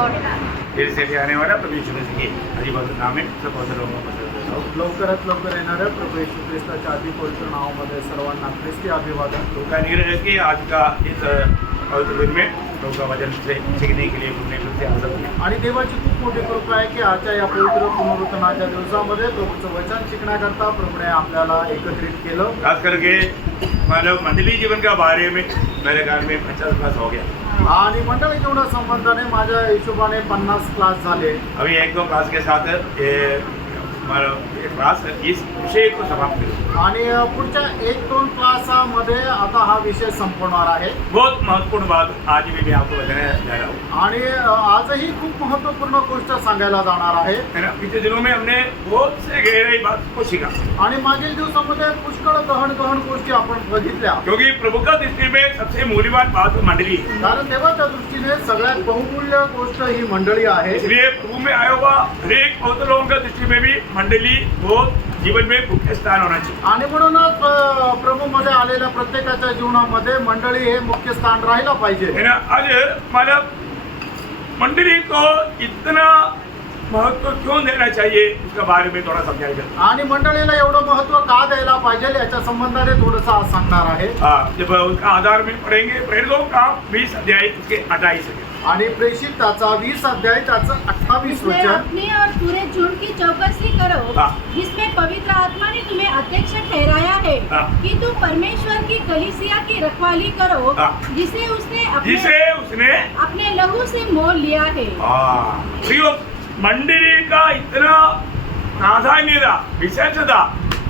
देर से आने वाला प्रभु यीशु मसीह के अधिपति नाम में सब पवित्र लोगों को लवकरात लवकर येणाऱ्या प्रभू येशू ख्रिस्ताच्या अति पवित्र नावामध्ये सर्वांना ख्रिस्ती अभिवादन. लोग का निग्रह कि आज का इस पवित्र दिन में लोग का वचन से सीखने के लिए घूमने फिरते आ सकते हैं. आणि देवाची खूप मोठी कृपा आहे की आजच्या या पवित्र पुनरुत्थानाच्या दिवसामध्ये प्रभूचं वचन शिकण्याकरता प्रभूने आपल्याला एकत्रित केलं. खास करके मतलब मंडली जीवन का बारे में मेरे ख्याल में 50 क्लास हो गया. आणि मंडळी जेवढा संबंधाने माझ्या हिशोबाने 50 क्लास झाले. अभी एक दो क्लास के साथ ये क्लास इस विषय को समाप्त करें. आणि पुढच्या 1-2 क्लासामध्ये आता हा विषय संपवणार आहे. बहुत महत्वपूर्ण बात आज भी मैं आपको बताने जा रहा हूँ. आणि आजही खूप महत्त्वपूर्ण गोष्ट सांगायला जाणार आहे. है ना. पिछले दिनों में हमने बहुत से गहरी बात को सीखा. आणि मागील दिवसामध्ये पुष्कळ गहन गोष्टी आपण बघितल्या. क्योंकि प्रभु का दृष्टि में सबसे मूल्यवान बात मंडली है. कारण देवाच्या दृष्टीने सगळ्यात बहुमूल्य गोष्ट ही मंडळी आहे. इसलिए प्रभु में आया हुआ हर एक पवित्र लोगों का दृष्टि में भी मंडली बहुत जीवन में मुख्य स्थान होना चाहिए. आणि म्हणूनच प्रभूमध्ये आलेल्या प्रत्येकाच्या जीवनामध्ये मंडळी हे मुख्य स्थान राहिला पाहिजे. है ना. आज मतलब मंडली को इतना महत्व क्यों देना चाहिए उसके बारे में थोड़ा समझाएगा. आणि मंडळीला एवढं महत्व का द्यायला पाहिजे याच्या संबंधाने थोडंसं आज सांगणार आहे. जब उसका आधार में पढ़ेंगे प्रेरितों का 20 अध्याय उसके 28 आणि प्रेषिताचा 20 अध्याय त्याचं 28 वचन. अपने और पूरे झुंड की चौकसी करो जिसमें पवित्र आत्मा ने तुम्हें अध्यक्ष ठहराया है कि तुम परमेश्वर की कलीसिया की रखवाली करो जिसे उसने अपने लहू से मोल लिया है. प्रियो मंडली का इतना प्राधान्यता विशेषता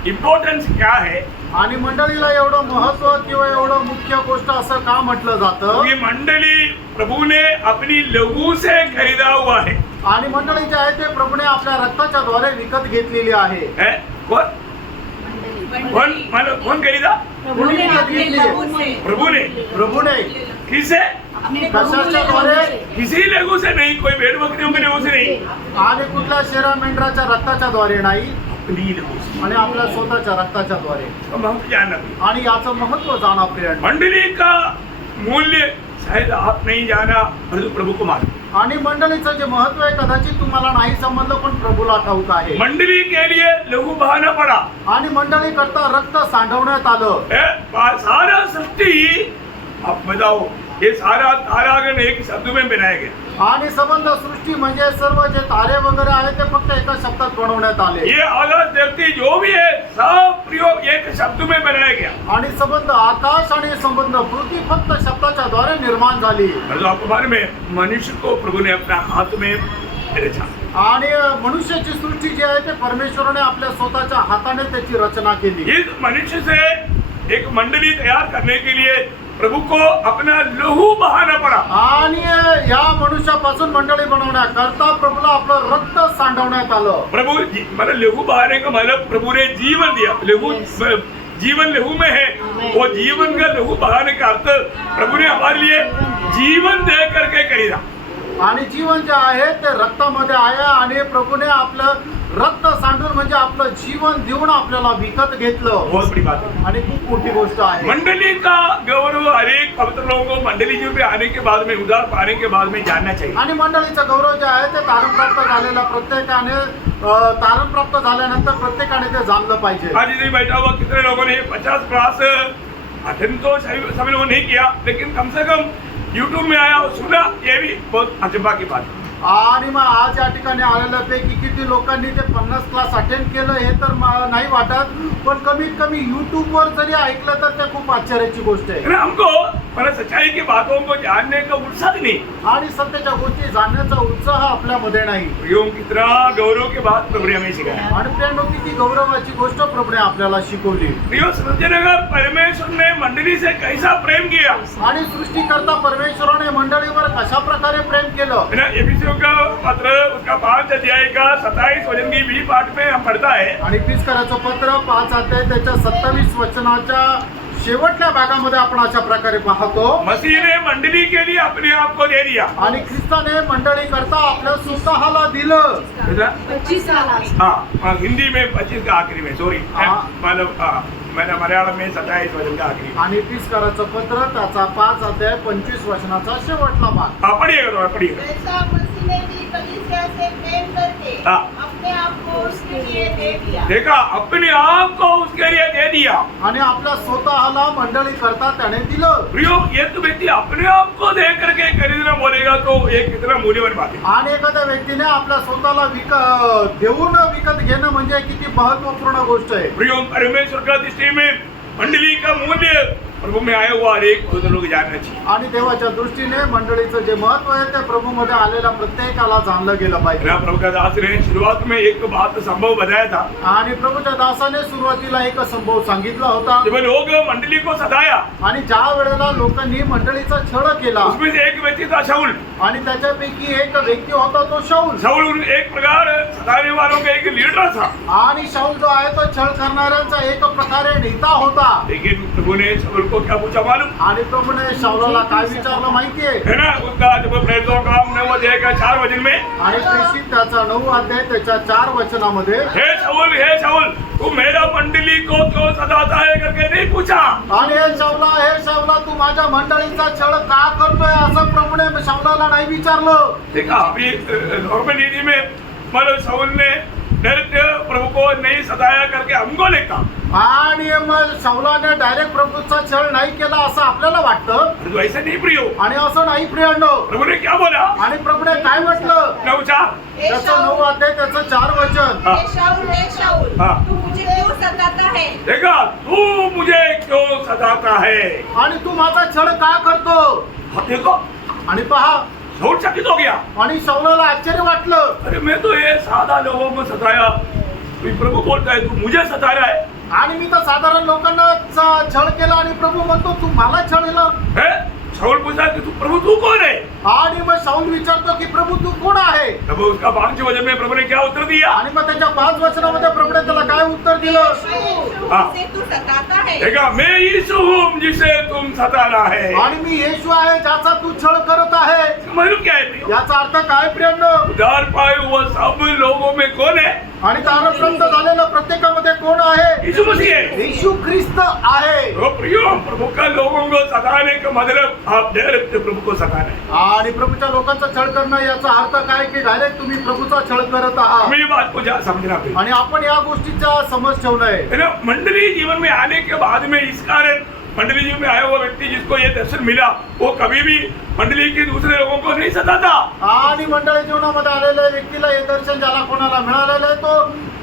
इम्पोर्टेंस क्या है. आणि मंडळीला एवढं महत्व किंवा एवढं मुख्य गोष्ट असं का म्हटलं जातं. ये मंडली प्रभु ने अपनी लहू से खरीदा हुआ है. आणि मंडळी जे आहे ते प्रभूने आपल्या रक्ताच्या द्वारे विकत घेतलेली आहे. कौन खरीदा. कोणी विकत घेतली आहे. प्रभूने किसे. कशाच्या द्वारे. किसी लहू से नहीं. कोई भेड़ बकरियों के लहू से नहीं. आणि कुठल्या शेरा मेंढराच्या रक्ताच्या द्वारे नाही. अपनी लहू से. आणि आपल्या स्वतःच्या रक्ताच्या द्वारे. आणि याचं महत्व जाणा प्रिय. मंडली का मूल्य शायद आप नहीं जाना परंतु प्रभु को मानो. आणि मंडळीचं जे महत्व आहे कदाचित तुम्हाला नाही समजलं पण प्रभूला ठाऊक आहे. मंडली के लिए लहू बहाना पड़ा. आणि मंडळी करता रक्त सांडवण्यात आलं. सारा सृष्टि आप बताओ ये सारा तारागण एक शब्द में बनाया गया. आणि संबंध सृष्टी म्हणजे सर्व जे तारे वगैरे आहेत ते फक्त एका शब्दात बनवण्यात आले. ये आकाश धरती जो भी है सब प्रयोग एक शब्द में बनाया गया. आणि संबंध आकाश आणि संबंध पृथ्वी फक्त शब्दाच्या द्वारे निर्माण झाली. तो आपको मालूम है मनुष्य को प्रभु ने अपना हाथ में रचा. आणि मनुष्याची सृष्टी जी आहे ते परमेश्वराने आपल्या स्वतःच्या हाताने त्याची रचना केली. इस मनुष्य से एक मंडली तैयार करने के लिए प्रभु को अपना लहू बहाना पड़ा. आणि या मनुष्यापासून मंडळी बनवण्याकरता प्रभूला आपलं रक्त सांडवण्यात आलं. प्रभु मतलब लहू बहाने का मतलब प्रभु ने जीवन दिया. लहू जीवन लहू में है. वो जीवन का लहू बहाने का अर्थ प्रभु ने हमारे लिए जीवन दे करके खरीदा. आणि जीवन जे आहे ते रक्तामध्ये आहे. आणि प्रभूने आपलं रक्त सांडून म्हणजे आपलं जीवन देऊन आपल्याला विकत घेतलं. बहुत बड़ी बात है. आणि खूप मोठी गोष्ट आहे. मंडली का गौरव हर एक पवित्र लोगों को मंडली जीवन में आने के बाद में उद्धार पाने के बाद में जानना चाहिए. आणि मंडळीचं गौरव जे आहे ते तारण प्राप्त झालेल्या प्रत्येकाने तारण प्राप्त झाल्यानंतर प्रत्येकाने ते जाणलं पाहिजे. आज इधर बैठा हुआ कितने लोगों ने 50 क्लास अटेंड तो सभी लोगों ने नहीं किया लेकिन कम से कम यूट्यूब में आया और सुना. ये भी बहुत अजबा की बात है. आणि मग आज या ठिकाणी आलेल्यापैकी किती लोकांनी ते 50 क्लास अटेंड केलं हे तर नाही वाटत. पण कमीत कमी युट्यूबवर जरी ऐकलं तर ते खूप आश्चर्याची गोष्ट आहे. हमको मतलब सच्चाई की बातों को जानने का उत्साह नहीं. आणि सत्याच्या गोष्टी जाणण्याचा उत्साह आपल्यामध्ये नाही. प्रियो कितना गौरव के बाद प्रभु ने हमें सिखाया. आणि प्रियांनो किती गौरवाची गोष्ट प्रभूने आपल्याला शिकवली. प्रियो सृजनगर परमेश्वर ने मंडली से कैसा प्रेम किया. आणि सृष्टिकर्ता परमेश्वराने मंडळीवर कशा प्रकारे प्रेम केलं. का पत्र उसका 5 अध्याय का 27 वचन की 20 पाठ में हम पढ़ता है. आणि पिस्कराचं पत्र 5 अध्याय त्याच्या 27 वचनाच्या शेवटच्या भागामध्ये आपण अशा प्रकारे पाहतो. मसीह ने मंडली के लिए अपने आप को दे दिया. आणि ख्रिस्ताने मंडळी करता आपल्या स्वतःला दिलं. 25 हाँ हिंदी में 25 का आखिरी में सॉरी मतलब मैंने मलयालम में 27 वचन का आखिरी. आणि पिस्कराचं पत्र त्याचा 5 अध्याय 25 वचनाचा शेवटला भाग. पढ़िएगा. तरह से प्रेम करके हाँ। अपने आप को उसके लिए दे दिया। देखा, अपने आप को उसके लिए दे दिया। आणि आपल्या स्वतःला मंडळी करता त्याने दिलं. प्रियो, ये तो व्यक्ति अपने आप को दे करके खरीदना बोलेगा तो ये कितना मूल्यवान बात है। आणि एखाद्या व्यक्तीने आपल्या स्वतःला देऊन विकत घेणं म्हणजे किती महत्वपूर्ण गोष्ट आहे. प्रियो, परमेश्वर का दृष्टि में मंडली का मूल्य प्रभु में आया हुआ हर एक पवित्र लोग जानना चाहिए। आणि देवाच्या दृष्टीने मंडळीचं जे महत्व आहे ते प्रभूमध्ये आलेल्या प्रत्येकाला जाणलं गेलं पाहिजे. मेरा प्रभु का दास ने शुरुआत में एक बात संभव बताया था। आणि प्रभूच्या दासाने सुरुवातीला एक संभव सांगितला होता. जब लोग मंडली को सताया, आणि ज्या वेळेला लोकांनी मंडळीचा छळ केला उसमें से एक व्यक्ति था शाऊल। आणि त्याच्यापैकी एक व्यक्ती होता तो शाऊल. शाऊल एक प्रकार सताने वालों का एक लीडर था। आणि शाऊल जो आहे तो छळ करणाऱ्यांचा एक प्रकारे नेता होता. लेकिन प्रभु ने शाऊल को क्या पूछा मालूम आणि प्रभूने शाऊलाला काय विचारलं माहितीये? है ना? उसका जब प्रेरितों का काम 9 अध्याय का 4 वचन में, आणि प्रेषित त्याचा 9 अध्याय त्याच्या 4 वचनामध्ये हे शाऊल, तू मेरा मंडली को क्यों सताता है करके नहीं पूछा। आणि हे शाऊला तू माझ्या मंडळीचा छळ का करतोय असं प्रभूने शाऊलाला नाही विचारलं. देखा, अभी नॉर्मल रीति में मतलब शाऊल ने डायरेक्ट प्रभु को नहीं सताया करके हमको लिखा। आणि मग शाऊलाने डायरेक्ट प्रभूचा छळ नाही केला असं आपल्याला वाटतं. तो ऐसा नहीं प्रियो। आणि असं नाही प्रियांनो. प्रभु ने क्या बोला? आणि प्रभूने काय म्हटलं? 9:4 त्याचं 9 अध्याय त्याचं 4 वचन. हाँ। हे शाऊल, हाँ। तू मुझे क्यों सताता है? देखा, तू मुझे क्यों सताता है। आणि तू माझा छळ का करतो? हाँ, देखो, आणि पहा, शाऊल चकित हो गया। आणि शाऊलाला आश्चर्य वाटलं. अरे मैं तो ये सादा लोगों को सताया, तो प्रभू बोलता है तू मुझे सता रहा है। आणि मी तर साधारण लोकांना छळ केला आणि प्रभू म्हणतो तू मला छळलं. है? शाऊल पूछा कि तू प्रभु तू कौन है? आणि मग शाऊल विचारतो की प्रभू तू कोण आहे? तब उसका 5 वचन में प्रभु ने क्या उत्तर दिया? आणि मग त्याच्या 5 वचनामध्ये प्रभूने त्याला काय उत्तर दिलं? हाँ। जिसे तू सताता है। देखा, मैं यीशु हूँ जिसे तुम सताना है। आणि मी येशू आहे ज्याचा तू छळ करत आहे. मालूम क्या है प्रियो? याचा अर्थ काय प्रियांनो? उद्धार पाए हुए सब लोगों में कौन है? आणि तारप्राप्त झालेलं प्रत्येकामध्ये कोण आहे? यीशु मसीह है। येशू ख्रिस्त आहे. तो प्रियो, प्रभु का लोगों को सताने का मतलब आप डायरेक्ट प्रभु को सताना है। आणि प्रभूच्या लोकांचा छळ करणं याचा अर्थ काय की डायरेक्ट तुम्ही प्रभूचा छळ करत आहात. हमें ये बात को समझना पड़ेगा। आणि आपण या गोष्टीचा समज ठेवणं आहे. है ना? मंडली जीवन में आने के बाद में इस कारण मंडली जीवन में आया हुआ व्यक्ति जिसको ये दर्शन मिला वो कभी भी मंडली के दूसरे लोगों को नहीं सताता। आणि मंडळी जीवनामध्ये आलेल्या व्यक्तीला हे दर्शन ज्याला कोणाला मिळालेलं आहे तो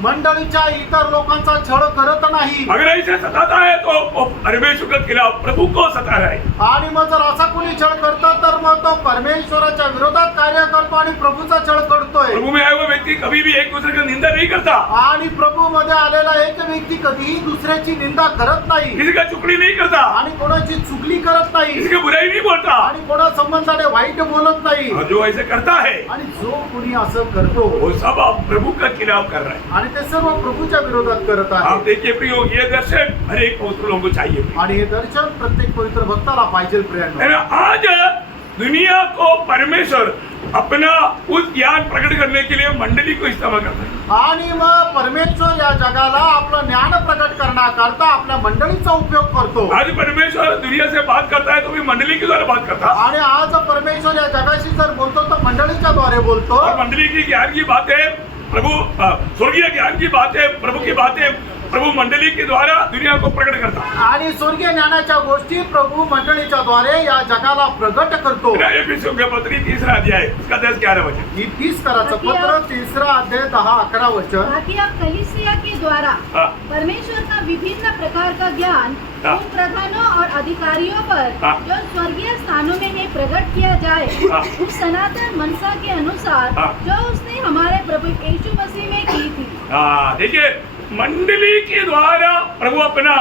मंडळीच्या इतर लोकांचा छळ करत नाही. अगर ऐसे सताता है तो वो परमेश्वर के खिलाफ प्रभु को सता रहा है। आणि मग जर असा कोणी छळ करतो तर मग तो परमेश्वराच्या विरोधात कार्य करतो आणि प्रभूचा छळ करतोय. प्रभु में आया हुआ व्यक्ति कभी भी एक दूसरे की निंदा नहीं करता, आणि प्रभू मध्ये आलेला एक व्यक्ती कधीही दुसऱ्याची निंदा करत नाही. किसी का चुगली नहीं करता, आणि कोणाची चुगली करत नाही. किसी की बुराई नहीं बोलता। आणि कोणा संबंधाने वाईट बोलत नाही. और जो ऐसे करता है आणि जो कोणी असं करतो वो सब आप प्रभु का खिलाफ कर रहा है। आणि ते सर्व प्रभूच्या विरोधात करत आप आहे. देखिए प्रियो, ये दर्शन हर एक पवित्र लोगों को चाहिए। आणि हे दर्शन प्रत्येक पवित्र भक्ताला पाहिजे प्रियांनो. है ना? आज दुनिया को परमेश्वर अपना उस ज्ञान प्रकट करने के लिए मंडली को इस्तेमाल करता है। आणि मग परमेश्वर या जगाला आपलं ज्ञान प्रकट करण्याकरता आपल्या मंडळीचा उपयोग करतो. आज परमेश्वर दुनिया से बात करता है तो भी मंडली के द्वारा बात करता है। आणि आज परमेश्वर या जगाशी जर बोलतो तर मंडळीच्या द्वारे बोलतो. और मंडली की ज्ञान की बातें प्रभु स्वर्गीय ज्ञान की बातें प्रभु की बातें प्रभु मंडली के द्वारा दुनिया को प्रकट करता है। आणि स्वर्गीय ज्ञानाच्या गोष्टी प्रभू मंडळीच्या द्वारे या जगाला प्रगट करतो. एफिसियों के पत्री 3 अध्याय उसका 10-11 वचन। ही 30 कराचं पत्र 3 अध्याय 10-11 वचन. ताकि अब कलीसिया के द्वारा हाँ। परमेश्वर का विभिन्न प्रकार का ज्ञान हाँ। उन प्रधानों और अधिकारियों पर हाँ। जो स्वर्गीय स्थानों में है प्रकट किया जाए, हाँ। उस सनातन मनसा के अनुसार हाँ। जो उसने हमारे प्रभु यीशु मसीह में की थी। हाँ, देखिए, मंडली के द्वारा प्रभु अपना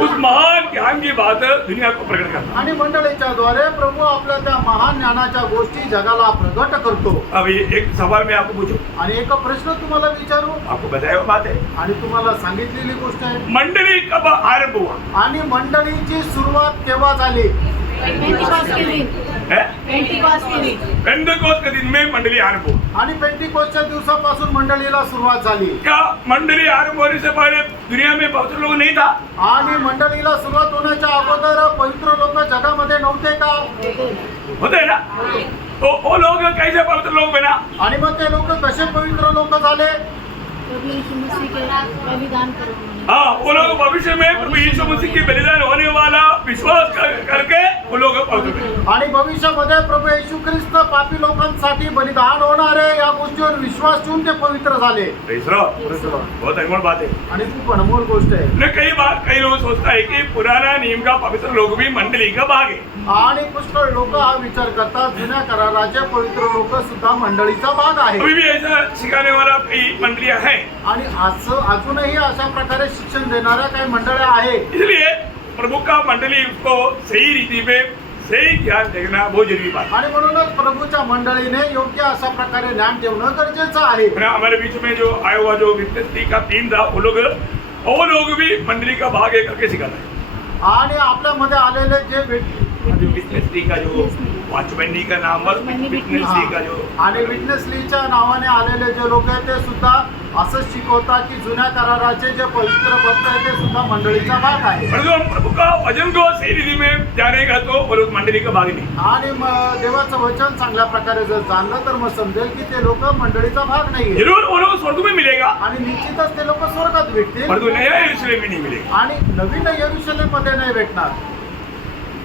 उस महान ज्ञान की बात दुनिया को प्रकट करता है। आणि मंडळीच्या द्वारे प्रभू आपल्या त्या महान ज्ञानाच्या गोष्टी जगाला प्रगट करतो. अभी एक सवाल मैं आपको पूछूं, आणि एक प्रश्न तुम्हाला विचारू. आपको बताया हुआ बात है, आणि तुम्हाला सांगितलेली गोष्ट आहे. मंडली कब आरंभ हुआ आणि मंडळीची सुरुवात केव्हा झाली? पेंटिकॉस्ट के दिन, है? पेंटिकॉस्ट के दिन। पेंटेकोस्ट के दिन में मंडली आरंभ हुआ। आणि पेंटिकोस्टच्या दिवसापासून मंडळीला सुरुवात झाली. क्या मंडली आरंभ होने से पहले दुनिया में पवित्र लोग नहीं था? आणि मंडळीला सुरुवात होण्याच्या अगोदर पवित्र लोक जगामध्ये नव्हते का? होते ना? तो वो लोग कैसे पवित्र लोग बना? आणि मग ते लोक मसीह के बलिदान करो उन्होंने। हाँ, वो लोग भविष्य में प्रभु यीशु मसीह की बलिदान होने वाला विश्वास करके वो लोग पवित्र हैं। आणि भविष्यामध्ये प्रभु येशू ख्रिस्त पापी लोकांसाठी बलिदान होणारे या गोष्टीवर विश्वास ठेवून ते पवित्र झाले. Praise the Lord. Praise the Lord. बहुत अनमोल बात है। आणि खूप अनमोल गोष्ट आहे. ने कई लोग सोचता है कि पुराना नियम का पवित्र लोग भी मंडली का भाग है। आणि पुष्कळ लोक हा विचार करतात जुन्या कराराचे पवित्र लोक सुद्धा मंडळीचा भाग आहे. अभी भी ऐसा सिखाने वाला कई मंडलियां हैं। आणि अजूनही अशा प्रकारे शिक्षण देणाऱ्या काही मंडळ्या आहेत. इसलिए प्रभु का मंडली को सही रीति में सही ज्ञान देना बहुत जरूरी बात है। आणि म्हणूनच प्रभूच्या मंडळीने योग्य अशा प्रकारे ज्ञान ठेवणं गरजेचं आहे. हमारे बीच में जो आया हुआ जो विटनेस का टीम था वो लोग भी मंडली का भाग है करके सिखाना है। आणि आपल्यामध्ये आलेले जे विटनेस का जो वॉचमैन का नाम विटनेस का जो आणि विटनेस लीच्या नावाने आलेले जे लोक आहेत ते सुद्धा असंच शिकवतात की जुन्या कराराचे जे पवित्र भक्त आहेत ते सुद्धा मंडळीचा भाग आहे. परंतु हम प्रभु का वचन को सही रीति में जानेगा तो वो लोग मंडली का भाग नहीं। आणि देवाचं वचन चांगल्या प्रकारे जर जाणलं तर मग समजेल की ते लोक मंडळीचा भाग नाही. जरूर वो लोग स्वर्ग में मिलेगा, आणि निश्चितच ते लोक स्वर्गात भेटतील, परंतु नया यरूशलेम में नहीं मिलेगा। आणि नवीन यरूशलेम मध्ये नाही भेटणार.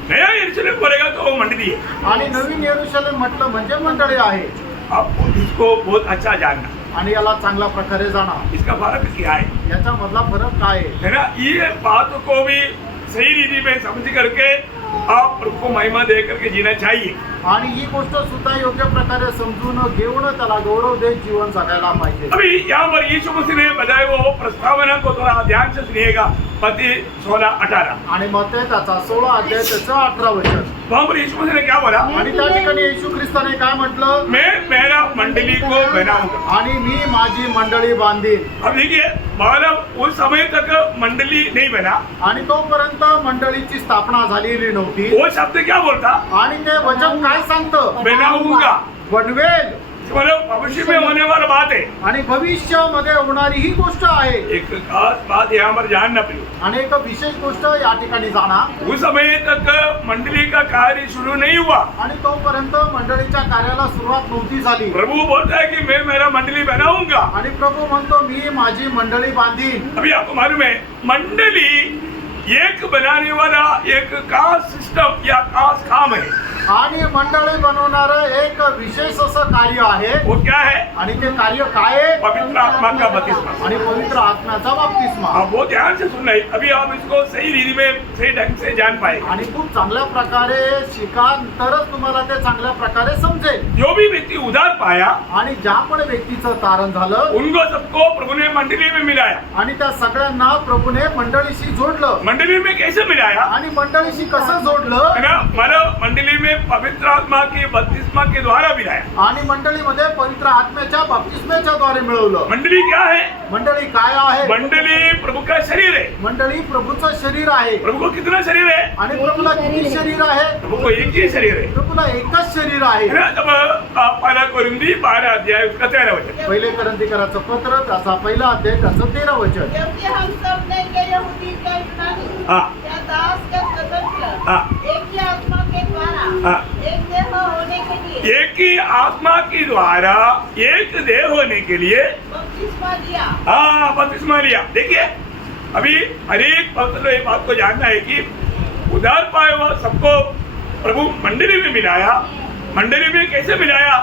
नया यरूशलेम बोलेगा तो वो मंडली है। आणि नवीन यरूशलेम म्हटलं म्हणजे मंडळी आहे. आप इसको बहुत अच्छा जानना, आणि याला चांगल्या प्रकारे जाणा. इसका फर्क क्या है, याचा मधला फरक काय आहे है ना। ये बात को भी सही रीति में समझ करके आप प्रभु को महिमा दे करके जीना चाहिए। आणि ही गोष्ट सुद्धा योग्य प्रकारे समजून घेऊन त्याला गौरव देत जीवन जगायला पाहिजे. अभी यहाँ पर यीशु मसीह ने बताए वो प्रस्तावना को थोड़ा ध्यान से सुनिएगा। मत्ती 16:18 आणि मग ते त्याचा 16 अध्याय त्याचं 18 वचन. वहाँ पर यीशु मसीह ने क्या बोला, आणि त्या ठिकाणी येशू ख्रिस्ताने काय म्हटलं, मैं मेरा मंडली को बनाऊंगा। आणि मी माझी मंडळी बांधीन. अब देखिए मतलब उस समय तक मंडली नहीं बना, आणि तोपर्यंत मंडळीची स्थापना झालेली नव्हती. वो शब्द क्या बोलता, आणि ते वचन काय सांगतं, बनाऊंगा। बनवेल. मतलब भविष्य में होने वाला बात है। आणि भविष्यामध्ये होणारी ही गोष्ट आहे. एक खास बात यहाँ पर जानना पड़ी, आणि एक विशेष गोष्ट या ठिकाणी जाणा, उस समय तक मंडली का कार्य शुरू नहीं हुआ। आणि तोपर्यंत मंडळीच्या कार्याला सुरुवात नव्हती झाली. प्रभु बोलता है कि मैं मेरा मंडली बनाऊंगा। आणि प्रभू म्हणतो मी माझी मंडळी बांधीन. अभी आपको मालूम है मंडली एक बनाने वाला एक खास सिस्टम या खास काम है। आणि मंडळी बनवणारं एक विशेष असं कार्य आहे. वो क्या है, आणि ते कार्य काय आहे, पवित्र आत्मा का बपतिस्मा। आणि पवित्र आत्म्याचा बाप्तिस्मा. आप बहुत ध्यान से सुन रहे, अभी आप इसको सही रीति में सही ढंग से जान पाए। आणि खूप चांगल्या प्रकारे शिका तरच तुम्हाला ते चांगल्या प्रकारे समजेल. जो भी व्यक्ति उधार पाया आणि ज्या पण व्यक्तीचं तारण झालं उनको सबको प्रभु ने मंडली में मिलाया। आणि त्या सगळ्यांना प्रभूने मंडळीशी जोडलं. मंडली में कैसे मिलाया, आणि मंडळीशी कसं जोडलं, है ना, मतलब मंडली में पवित्र आत्मा की बपतिस्मा के द्वारा मिलाया। आणि मंडळीमध्ये पवित्र आत्म्याच्या बाप्तिस्म्याच्या द्वारे मिळवलं. मंडली क्या है, मंडळी काय आहे, मंडली प्रभु का शरीर है। मंडळी प्रभूचं शरीर आहे. प्रभु को कितना शरीर है, आणि प्रभूला किती शरीर आहे, प्रभु को एक ही शरीर है। प्रभूला एकच शरीर आहे. है ना, जब पहला कोरिन्थी 12 अध्याय उसका 13 वचन, पहिले करंथीकराचं पत्र त्याचा पहिला अध्याय त्याचं 13 वचन. क्योंकि हम सब ने के यहूदी के यूनानी हाँ या दास के स्वतंत्र हाँ एक ही आत्मा के द्वारा हाँ एक देह होने के लिए एक ही आत्मा के द्वारा एक देह होने के लिए बपतिस्मा दिया। हाँ बपतिस्मा लिया। देखिए अभी हर एक भक्त को ये बात को जानना है कि उधार पाए हुआ सबको प्रभु मंडली में मिलाया। मंडली में कैसे मिलाया,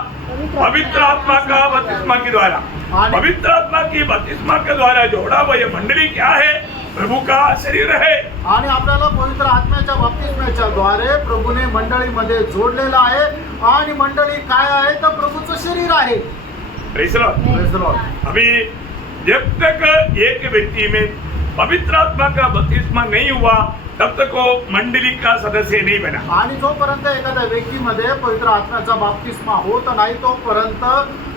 पवित्र आत्मा का बपतिस्मा के द्वारा। पवित्र आत्मा की बपतिस्मा के द्वारा जोड़ा हुआ ये मंडली क्या है, प्रभु का शरीर है। आणि आपल्याला पवित्र आत्म्याच्या बाप्तिस्म्याच्या द्वारे प्रभूने मंडळीमध्ये जोडलेलं आहे. आणि मंडळी काय आहे तर प्रभूचं शरीर आहे. Praise the Lord. Praise the Lord. अभी जब तक एक व्यक्ति में पवित्र आत्मा का बपतिस्मा नहीं हुआ तब तक वो मंडली का सदस्य नहीं बना। आणि जोपर्यंत एखाद्या व्यक्तीमध्ये पवित्र आत्म्याचा बाप्तिस्मा होत नाही तोपर्यंत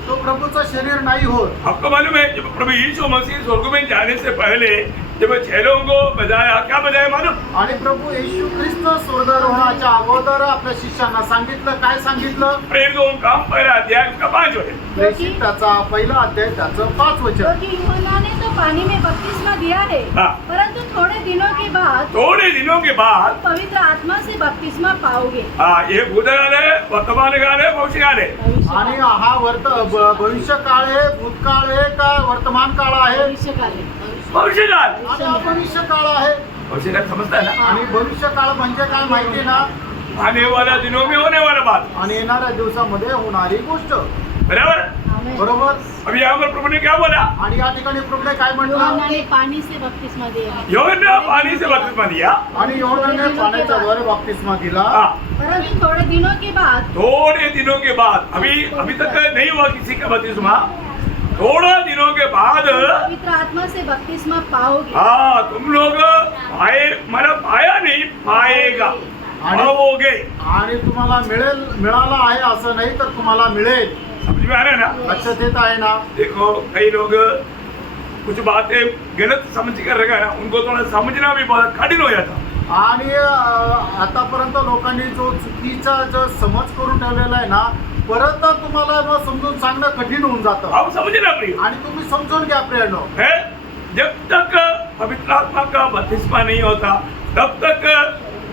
तो प्रभूचं शरीर नाही होत. आपको मालूम है जब प्रभु यीशु मसीह स्वर्ग में जाने से पहले जब 6 लोगों को बजाया, क्या बजाया मालूम? आणि प्रभु येशू ख्रिस्त स्वर्गारोहणाच्या अगोदर आपल्या शिष्यांना सांगितलं, काय सांगितलं? प्रेरित का काम पहला अध्याय उसका 5 वचन. प्रेषित त्याचा पहिला अध्याय त्याचं 5 वचन. क्योंकि यूहन्ना ने तो पानी में बपतिस्मा दिया है, हाँ। परंतु थोड़े दिनों के बाद थोड़े दिनों के बाद पवित्र आत्मा से बपतिस्मा पाओगे. ये भूतकाल है, वर्तमान काल है, भविष्यकाल है. आणि हा भविष्य काळ आहे, भूतकाळ आहे का वर्तमान काळ आहे? भविष्यकाल है. भविष्यकाल. आणि हा भविष्य काळ आहे. भविष्यकाल समजता है ना? आणि भविष्य काळ म्हणजे काय माहिती ना? आने वाला दिनों में होने वाला बात. आणि येणाऱ्या दिवसामध्ये होणारी गोष्ट. बराबर. आमेन. बरोबर. अभी यहाँ पर प्रभु ने क्या बोला? आणि या ठिकाणी प्रभूने काय म्हटलं? यूहन्ना ने पानी से बपतिस्मा दिया है, यूहन्ना पानी से बपतिस्मा दिया. आणि यूहन्नाने पाण्याच्या द्वारे बपतिस्मा दिला. हाँ. परंतु थोड़े दिनों के बाद थोड़े दिनों के बाद, अभी तक नहीं हुआ किसी का बपतिस्मा. थोड़ा दिनों के बाद पवित्र आत्मा से बपतिस्मा पाओगे. हाँ, तुम लोग पाए, मतलब पाया नहीं, पाएगा, पाओगे. आणि तुम्हाला मिळाला आहे असं नाही तर तुम्हाला मिळेल. समझ में आ रहा है ना? लक्षात येत आहे ना? देखो कई लोग कुछ बातें गलत समझ कर रखा है ना, उनको थोड़ा समझना भी बहुत कठिन हो जाता. आणि आतापर्यंत लोकांनी जो चुकीचा जो समज करून ठेवलेला आहे ना, परत तुम्हाला मग समजून सांगणं कठीण होऊन जातं. अब समझना प्रिय आणि तुम्ही समजून घ्या प्रियानो, है, जब तक पवित्र आत्मा का बपतिस्मा नहीं होता तब तक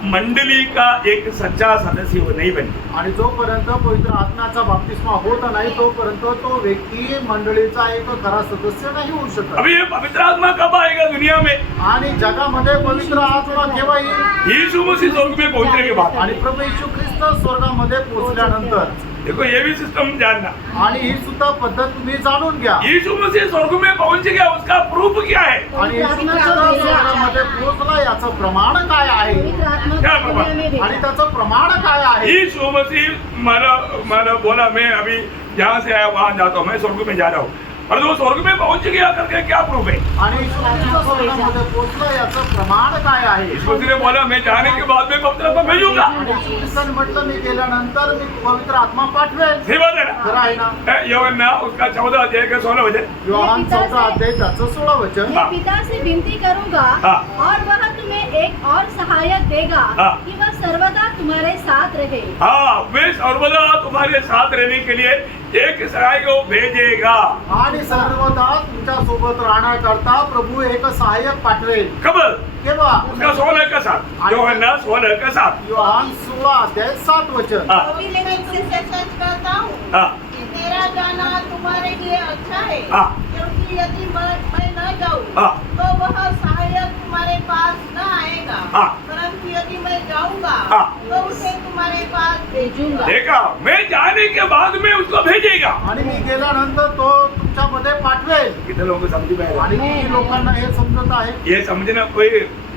मंडली का एक सच्चा सदस्य वो नहीं बनता. आणि जोपर्यंत पवित्र आत्म्याचा बपतिस्मा होत नाही तोपर्यंत तो व्यक्ती मंडळीचा एक खरा सदस्य नाही होऊ शकत. अभी ये पवित्र आत्मा कब आएगा दुनिया में? आणि जगामध्ये पवित्र आत्मा केव्हा येईल? यीशु मसीह स्वर्ग में पहुंचने के बाद. आणि प्रभू येशू ख्रिस्त स्वर्गामध्ये पोहोचल्यानंतर. देखो ये भी सिस्टम जानना. आणि ही सुद्धा पद्धत तुम्ही जाणून घ्या. यीशु मसीह स्वर्ग में पहुंच गया, उसका प्रूफ क्या है? आणि येशू ख्रिस्त स्वर्गामध्ये पोहोचला याचं प्रमाण काय आहे? पवित्र आत्मा क्या को बाबा? दुनिया में भेजा. आणि त्याचं प्रमाण काय आहे? यीशु मसीह मारा बोला मैं अभी जहाँ से आया वहां जाता हूँ, मैं स्वर्ग में जा रहा हूँ. और वो स्वर्ग में पहुंच गया करके क्या प्रूफ है? आणि येशू ख्रिस्त स्वर्गामध्ये पोहोचला याचं प्रमाण काय आहे? यीशु मसीह ने बोला मैं जाने के बाद में पवित्र आत्मा भेजूंगा. आणि येशू ख्रिस्ताने म्हटलं मी गेल्यानंतर मी पवित्र आत्मा पाठवेल. सही बात है ना? खरं आहे ना? यूहन्ना उसका 14 अध्याय का 16 वचन. योहान 14 अध्याय त्याचं 16 वचन. मैं पिता से विनती करूंगा हाँ। और वह तुम्हें एक और सहायक देगा हाँ। कि वह सर्वदा तुम्हारे साथ रहे. हाँ, वे सर्वदा तुम्हारे साथ रहने के लिए एक सहायक को भेजेगा. आणि सर्वदा तुमच्या सोबत राहण्याकरता प्रभू एक सहाय्यक पाठवेल. कब? केव्हा? उसका 16 का साथ. यूहन्ना 16 का साथ. योहान 16 अध्याय 7 वचन. हाँ. अभी मैं तुमसे सच कहता हूँ हाँ. कि मेरा जाना तुम्हारे लिए अच्छा है. हाँ. क्योंकि यदि मैं न जाऊँ हाँ. तो वह सहायक तुम्हारे पास न आएगा. हाँ. परंतु यदि मैं जाऊँगा हाँ. तो उसे तुम्हारे पास भेजूंगा. देखा, मैं जाने के बाद में उसको भेजेगा. आणि मी गेल्यानंतर तो तुमच्यामध्ये पाठवेल. कितने लोगों को समझ में आएगा? आणि किती लोकांना हे समजत आहे? ये समझना कोई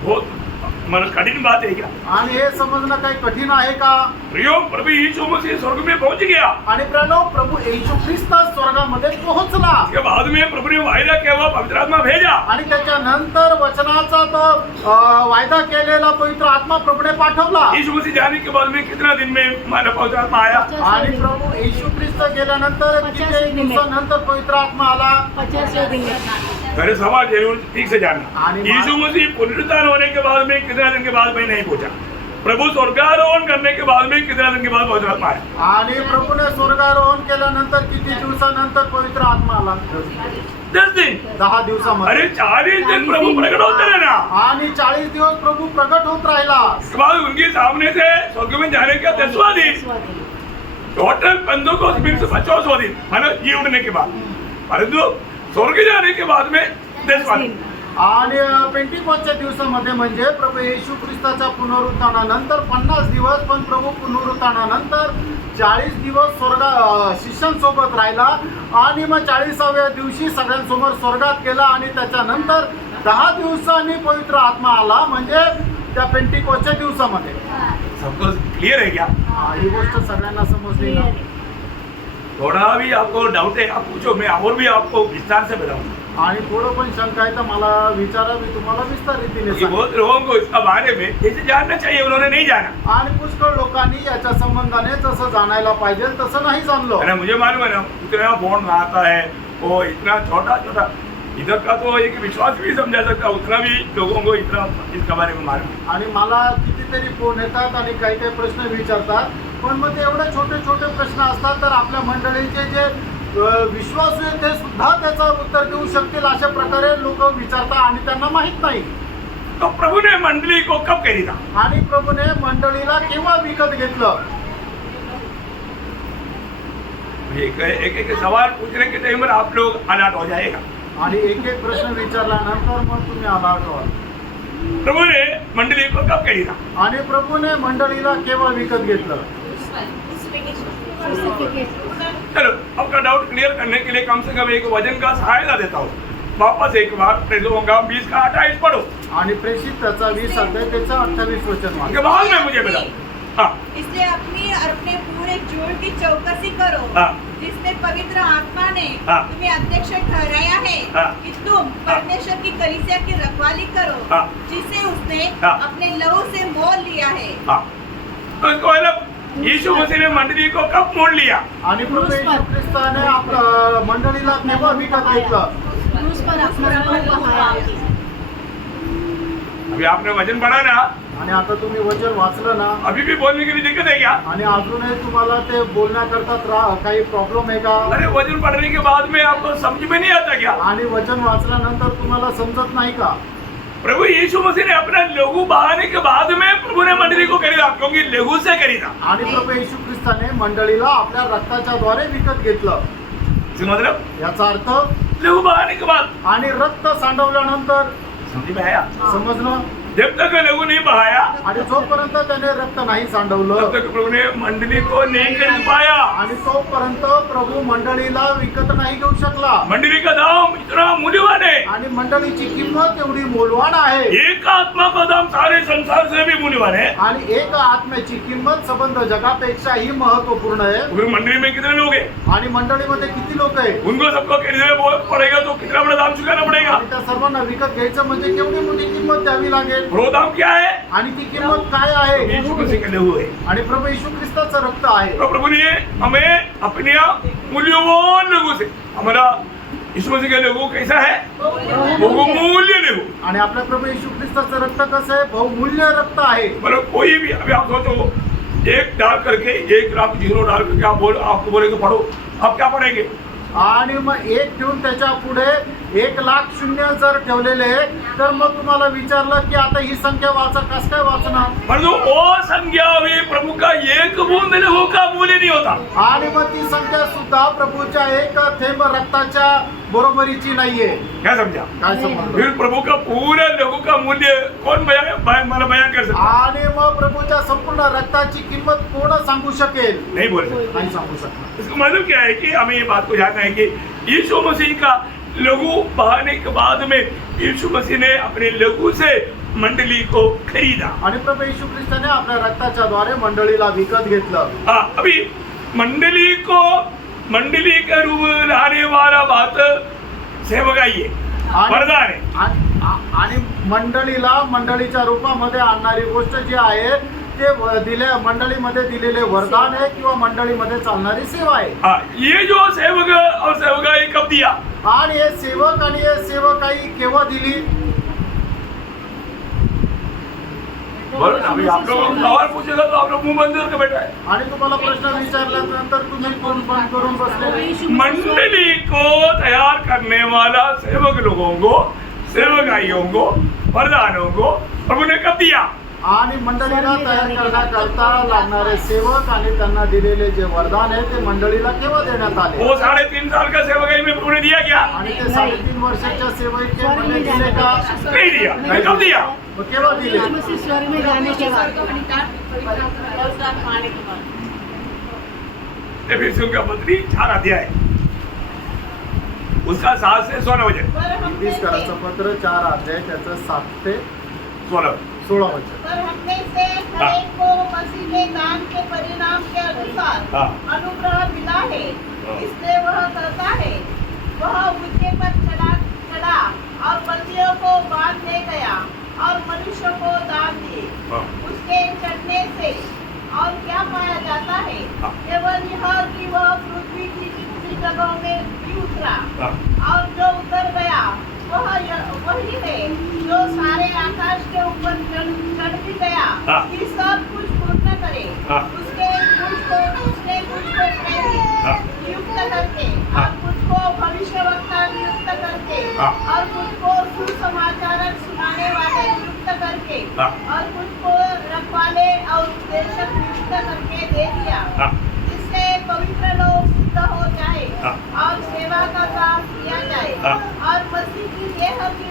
बहुत मतलब कठिन बात है क्या? आणि हे समजणं काही कठीण आहे का? प्रियो, प्रभु यीशु मसीह स्वर्ग में पहुंच गया. आणि प्रणव प्रभू येशू ख्रिस्त स्वर्गामध्ये पोहोचला. उसके बाद में प्रभु ने वायदा किया हुआ पवित्र आत्मा भेजा. आणि त्याच्यानंतर वचनाचा तो वायदा केलेला पवित्र आत्मा प्रभूने पाठवला. यीशु मसीह जाने के बाद में कितना दिन में मानव पवित्र आत्मा आया? आणि प्रभू येशू ख्रिस्त गेल्यानंतर किती दिवसानंतर पवित्र आत्मा आला? 50वें दिन में. मेरे समाज जरूर ठीक से जानना. आणि यीशु मसीह पुनरुत्थान होने के बाद में कितना दिन के बाद में नहीं पहुंचा. प्रभु स्वर्गारोहण करने के बाद में कितना दिन के बाद पवित्र आत्मा आया? आणि प्रभूने स्वर्गारोहण केल्यानंतर किती दिवसानंतर पवित्र आत्मा आला? 10 दिन. 10 दिवसामध्ये. अरे 40 दिन प्रभु प्रकट होते रहे ना. आणि 40 दिवस प्रभू प्रकट होत राहिला. उसके बाद उनके सामने से स्वर्ग में जाने का 10वां दिन. टोटल 50वां दिन मानो जी उठने के बाद. परंतु स्वर्ग जाने के बाद में 10वां दिन. आणि पेंटिकॉस्टच्या दिवसामध्ये म्हणजे प्रभू येशू ख्रिस्ताच्या पुनरुत्थानानंतर 50 दिवस, पण प्रभू पुनरुत्थानानंतर 40 दिवस शिष्यांसोबत राहिला. आणि मग 40व्या दिवशी सगळ्यांसमोर स्वर्गात गेला. आणि त्याच्यानंतर 10 दिवसांनी पवित्र आत्मा आला, म्हणजे त्या पेंटिकॉस्टच्या दिवसामध्ये. सबको क्लियर है क्या? ही गोष्ट सगळ्यांना समजली ना? थोड़ा भी आपको डाउट है आप पूछो, मैं और भी आपको विस्तार से बताऊंगा. आणि थोडं पण शंका आहे तर मला विचारा, मी तुम्हाला विस्तार रीतीने क्योंकि सांगेन. बहुत लोगों को इसका बारे में जैसे जानना चाहिए उन्होंने नहीं जाना. आणि पुष्कळ लोकांनी याच्या संबंधाने जसं जाणायला पाहिजे तसं नाही जाणलं. है ना? मुझे मालूम है ना, इतना फोन आता है वो इतना छोटा छोटा इधर का तो एक विश्वास भी समझा सकता, उतना भी लोगों को इतना इसके बारे में मालूम. आणि मला कितीतरी फोन येतात आणि काही काही प्रश्न विचारतात, पण मग ते एवढे छोटे छोटे प्रश्न असतात तर आपल्या मंडळीचे जे विश्वासू आहेत ते सुद्धा त्याचं उत्तर देऊ शकतील अशा प्रकारे लोक विचारतात आणि त्यांना माहित नाही. तो प्रभु ने मंडली को कब खरीदा? आणि प्रभूने मंडळीला केव्हा विकत घेतलं? एक एक सवाल पूछने के टाइम पर आप लोग अलर्ट हो जाएगा. आणि एक एक प्रश्न विचारल्यानंतर मग तुम्ही अलर्ट व्हाल. प्रभु ने मंडली को कब खरीदा? आणि प्रभूने मंडळीला केव्हा विकत घेतलं? चलो आपका डाउट क्लियर करने के लिए कम से कम एक वजन का सहायता देता हूँ. वापस एक बार प्रेरितों 20 का 28 पढ़ो. आणि प्रेषित त्याचा 20 अध्याय त्याचा 28 वचन उसके बाद में मुझे बताओ. हाँ इसलिए अपनी और अपने पूरे जोड़ की चौकसी करो, हाँ. जिसमें पवित्र आत्मा ने हाँ. तुम्हें अध्यक्ष ठहराया है हाँ. कि तुम परमेश्वर की कलीसिया की रखवाली करो, हाँ. जिसे उसने हाँ. अपने लहू से मोल लिया है. हाँ. तो इसको मतलब यीशु मसीह ने मंडली को कब मोड़ लिया? आणि प्रभू येशू ख्रिस्ताने आपल्या मंडळीला केव्हा विकत घेतलं? क्रूस पर अपना खून बहाया. अभी आपने वजन बढ़ा ना, आणि आता तुम्ही वचन वाचलं ना, अभी भी बोलने के लिए दिक्कत है क्या? आणि अजूनही तुम्हाला ते बोलण्याकरता काही प्रॉब्लेम आहे का? अरे वजन बढ़ने के बाद में आपको समझ में नहीं आता क्या? आणि वचन वाचल्यानंतर तुम्हाला समजत नाही का? प्रभु यीशु मसीह ने अपना लहू बहाने के बाद में प्रभु ने मंडली को खरीदा, क्योंकि लहू से खरीदा. आणि प्रभू येशू ख्रिस्ताने मंडळीला आपल्या रक्ताच्या द्वारे विकत घेतलं. इसका मतलब याचा अर्थ लहू बहाने के बाद आणि रक्त सांडवल्यानंतर समझ में आया? समजलं. जब तक लहू नहीं बहाया आणि जोपर्यंत त्याने रक्त नाही तब सांडवलं तक प्रभु ने मंडली को नहीं खरीद पाया. आणि तोपर्यंत प्रभू मंडळीला विकत नाही घेऊ शकला. मंडली का दाम इतना मूल्यवान है. आणि मंडळीची किंमत एवढी मोलवान आहे. एक आत्मा का दाम सारे संसार से भी मूल्यवान है. आणि एक आत्म्याची किंमत संबंध जगापेक्षाही महत्वपूर्ण आहे. फिर मंडली में कितने लोग हैं? आणि मंडळीमध्ये किती लोक आहे? उनको सबको खरीदना पड़ेगा तो कितना बड़ा दाम चुकाना पड़ेगा. आणि त्या सर्वांना विकत घ्यायचं म्हणजे केवढी मोठी किंमत द्यावी लागेल. वो दाम क्या है? आणि ती किंमत काय आहे? यीशु मसीह का लहू है. आणि प्रभू येशू ख्रिस्ताचं रक्त आहे. तो प्रभु ने हमें अपने मूल्यवान लहू से, हमारा यीशु मसीह का लहू कैसा है? बहुमूल्य लहू. आणि आपल्या प्रभू येशू ख्रिस्ताचं रक्त कसं आहे? बहुमूल्य रक्त आहे. मतलब कोई भी अभी आप सोचो, एक डाल करके 1 लाख 0 डाल करके आपको बोलेंगे पढ़ो, आप क्या पढ़ेंगे? आणि मग एक ठेवून त्याच्या पुढे 1 लाख शून्य जर ठेवलेले तर मग तुम्हाला विचारलं की आता ही संख्या वाचा, कस काय वाचणार? परंतु वो संख्या भी प्रभु का एक बूंद लहू का मूल्य नहीं होता. आणि मग ती संख्या सुद्धा प्रभूच्या एक थेंब रक्ताच्या बरोबरीची नाहीये. क्या समझा? काय समजलं? फिर प्रभु का पूरा लहू का मूल्य कौन मला बयान कर सकता? आणि मग प्रभूच्या संपूर्ण रक्ताची किंमत कोण सांगू शकेल? नहीं बोल सकता. नाही सांगू शकणार. इसका मतलब क्या है कि हमें ये बात को जानना है कि यीशु मसीह का लहू बहाने के बाद में यीशु मसीह ने अपने लहू से मंडली को खरीदा. आणि प्रभू येशू ख्रिस्ताने आपल्या रक्ताच्या द्वारे मंडळीला विकत घेतलं. हाँ, अभी मंडली के रूप लाने वाला बात सेवकाई है, वरदान है. आणि मंडळीला मंडळीच्या रूपामध्ये आणणारी गोष्ट जी आहे ते मंडळीमध्ये दिलेले वरदान आहे किंवा मंडळीमध्ये चालणारी सेवा आहे. हाँ, ये जो सेवक और सेवकाई कब दिया? आणि हे सेवक आणि हे सेवकाई केव्हा दिली? अभी आप लोग सवाल पूछेगा तो आप लोग मुंह बंद करके बैठा है. आणि तुम्हाला प्रश्न विचारल्यानंतर तुम्ही फोन बंद करून बसले. मंडली को तैयार करने वाला सेवक लोगों को, सेवकाइयों को, वरदानों को प्रभु ने कब दिया? आणि मंडळीला तयार करण्याकरता लागणारे सेवक आणि त्यांना दिलेले जे वरदान आहे ते मंडळीला केव्हा देण्यात आले? वो 3.5 साल का सेवकाई में प्रभु ने दिया क्या? आणि ते 3.5 वर्षाच्या सेवकाईमध्ये दिले का? नहीं दिया. नहीं, कब दिया? मग केव्हा दिले? यीशु मसीह स्वर्ग में जाने के बाद. एफेसियों का पत्री 4 अध्याय उसका 7 से 16 वचन. पर हम में तीस से कराचं पत्र 4 अध्याय त्याचं 7 ते 16. 16 वचन. पर हम में से हर एक को मसीह के दान के परिणाम के अनुसार हाँ. अनुग्रह मिला है. इसलिए वह करता है, वह ऊंचे पर चढ़ा और बंदियों को बांध ले गया और मनुष्य को दान दिए. हाँ. उसके चढ़ने से और क्या पाया जाता है? हाँ. केवल यह कि वह पृथ्वी की दूसरी जगहों में भी उतरा, हाँ। और जो उतर गया वही है जो सारे आकाश के ऊपर चढ़ भी गया, हाँ। कि सब कुछ पूर्ण करे। हाँ। उसने कुछ को प्रेरित हाँ। नियुक्त करके, हाँ। और कुछ को भविष्यवक्ता नियुक्त करके, हाँ। और कुछ को सुसमाचार सुनाने वाले नियुक्त करके, हाँ। और कुछ को रखवाले और उपदेशक नियुक्त करके दे दिया, हाँ। जिससे पवित्र लोग सिद्ध हो जाए, हाँ। और सेवा का काम किया जाए, हाँ। और मसीह की देह की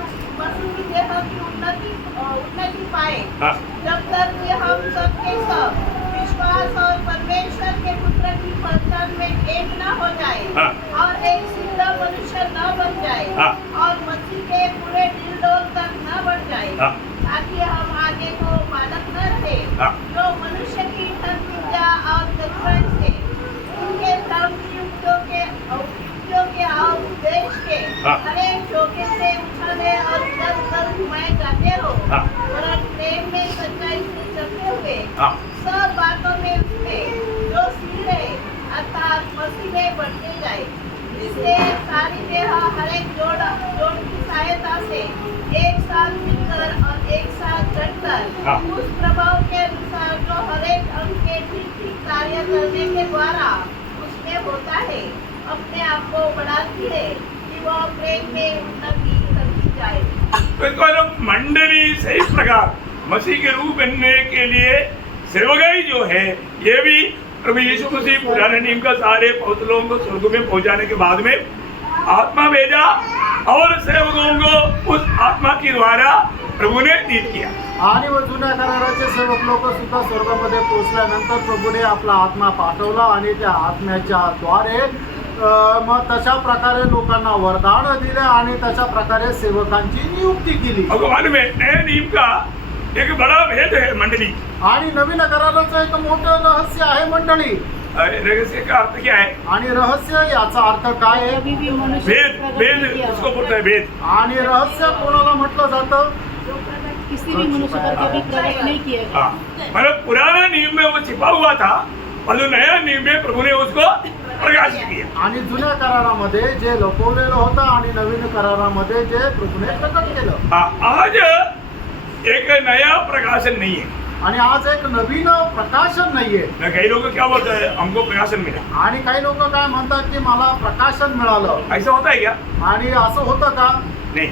उन्नति पाए, हाँ। जब तक कि हम सबके सब विश्वास और परमेश्वर के पुत्र की पहचान में एक न हो जाए, हाँ। और एक सिद्ध मनुष्य न बन जाए, हाँ। और मसीह के पूरे दिल तक न बढ़ जाए, हाँ। ताकि हम आगे को बालक न रहे, हाँ। जो मनुष्य की धन विद्या और जरूरत से उनके धर्म युक्तों के और उपदेश के हाँ। हरेक झोंके से उछाले और इधर उधर घुमाए जाते हो, हाँ। और प्रेम में सच्चाई से चलते हुए हाँ। सब बातों में उसमें जो सिर है अर्थात मसीह में बढ़ते जाए, जिससे सारी देह हरेक जोड़ की सहायता से एक साथ मिलकर और एक साथ चढ़कर हाँ। उस प्रभाव के अनुसार जो हरेक अंग के ठीक ठीक कार्य करने के द्वारा उसमें होता है, अपने आप को बढ़ाती है, कि वह प्रेम में उन्नति करती जाए। तो मंडली सही प्रकार मसीह के रूप बनने के लिए सेवकाई जो है, ये भी प्रभु यीशु मसीह पुराने नियम का सारे पवित्र लोगों को स्वर्ग में पहुंचाने के बाद में आत्मा भेजा, और सेवकों को उस आत्मा के द्वारा प्रभु ने नीत किया। आणि व जुन्या कराराचे सेवक लोक सुद्धा स्वर्गामध्ये पोहोचल्यानंतर प्रभूने आपला आत्मा पाठवला आणि त्या आत्म्याच्या द्वारे मग तशा प्रकारे लोकांना वरदान दिले आणि तशा प्रकारे सेवकांची नियुक्ती केली। आपको मालूम है नए नियम का एक बड़ा भेद है मंडली, आणि नवीन कराराचं एक मोठं रहस्य आहे मंडळी। रहस्य का अर्थ क्या है? आणि रहस्य याचा अर्थ काय आहे? कभी भी मनुष्य भेद, भेद उसको बोलता है भेद। आणि रहस्य कोणाला म्हटलं जातं? किसी भी मनुष्य पर कभी प्रकट नहीं किया गया। हाँ, मतलब पुराना नियम में वो छिपा हुआ था, और जो नया नियम में प्रभु ने उसको प्रकाशित किया। आणि जुन्या करारामध्ये जे लपवलेलं होतं आणि नवीन करारामध्ये जे प्रभूने प्रकट केलं। हाँ, आज एक नया प्रकाशन नहीं है। आणि आज एक नवीन प्रकाशन नाहीये। कई लोग क्या बोलते हैं, हमको प्रकाशन मिला। आणि काही लोक काय म्हणतात की मला प्रकाशन मिळालं। ऐसा होता है क्या? आणि असं होतं का? नहीं,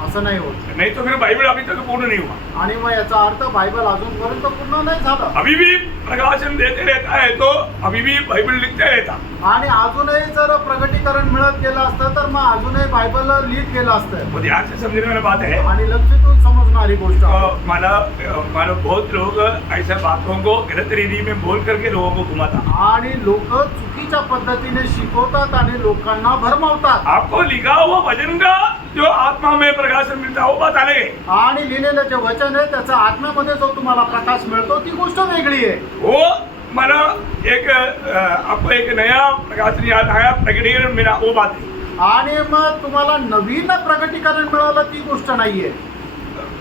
असं नाही होत। नहीं तो फिर बाइबल अभी तक पूर्ण नहीं हुआ। आणि मग याचा अर्थ बायबल अजूनपर्यंत पूर्ण नाही झालं। अभी भी प्रकाशन देते रहता है तो अभी भी बाइबल लिखते रहता। आणि अजूनही जर प्रगटीकरण मिळत गेलं असतं तर मग अजूनही बायबल लिहित गेलं असतं। वो ध्यान से समझने वाली बात है। आणि लक्षातून समजणारी गोष्ट आहे। मानो बहुत लोग ऐसे बातों को गलत रीति में बोल करके लोगों को घुमाता। आणि लोक चुकीच्या पद्धतीने शिकवतात आणि लोकांना भरमावतात। आपको लिखा हुआ वचन का जो आत्मा में प्रकाशन मिलता है वो बात अलग है। आणि लिहिलेलं जे वचन आहे त्याचा आत्म्यामध्ये जो तुम्हाला प्रकाश मिळतो ती गोष्ट वेगळी आहे। वो माना एक आपको एक नया प्रकाशन याद आया, प्रकटीकरण मिला, वो बात है। आणि मग तुम्हाला नवीन प्रगटीकरण मिळालं ती गोष्ट नाहीये।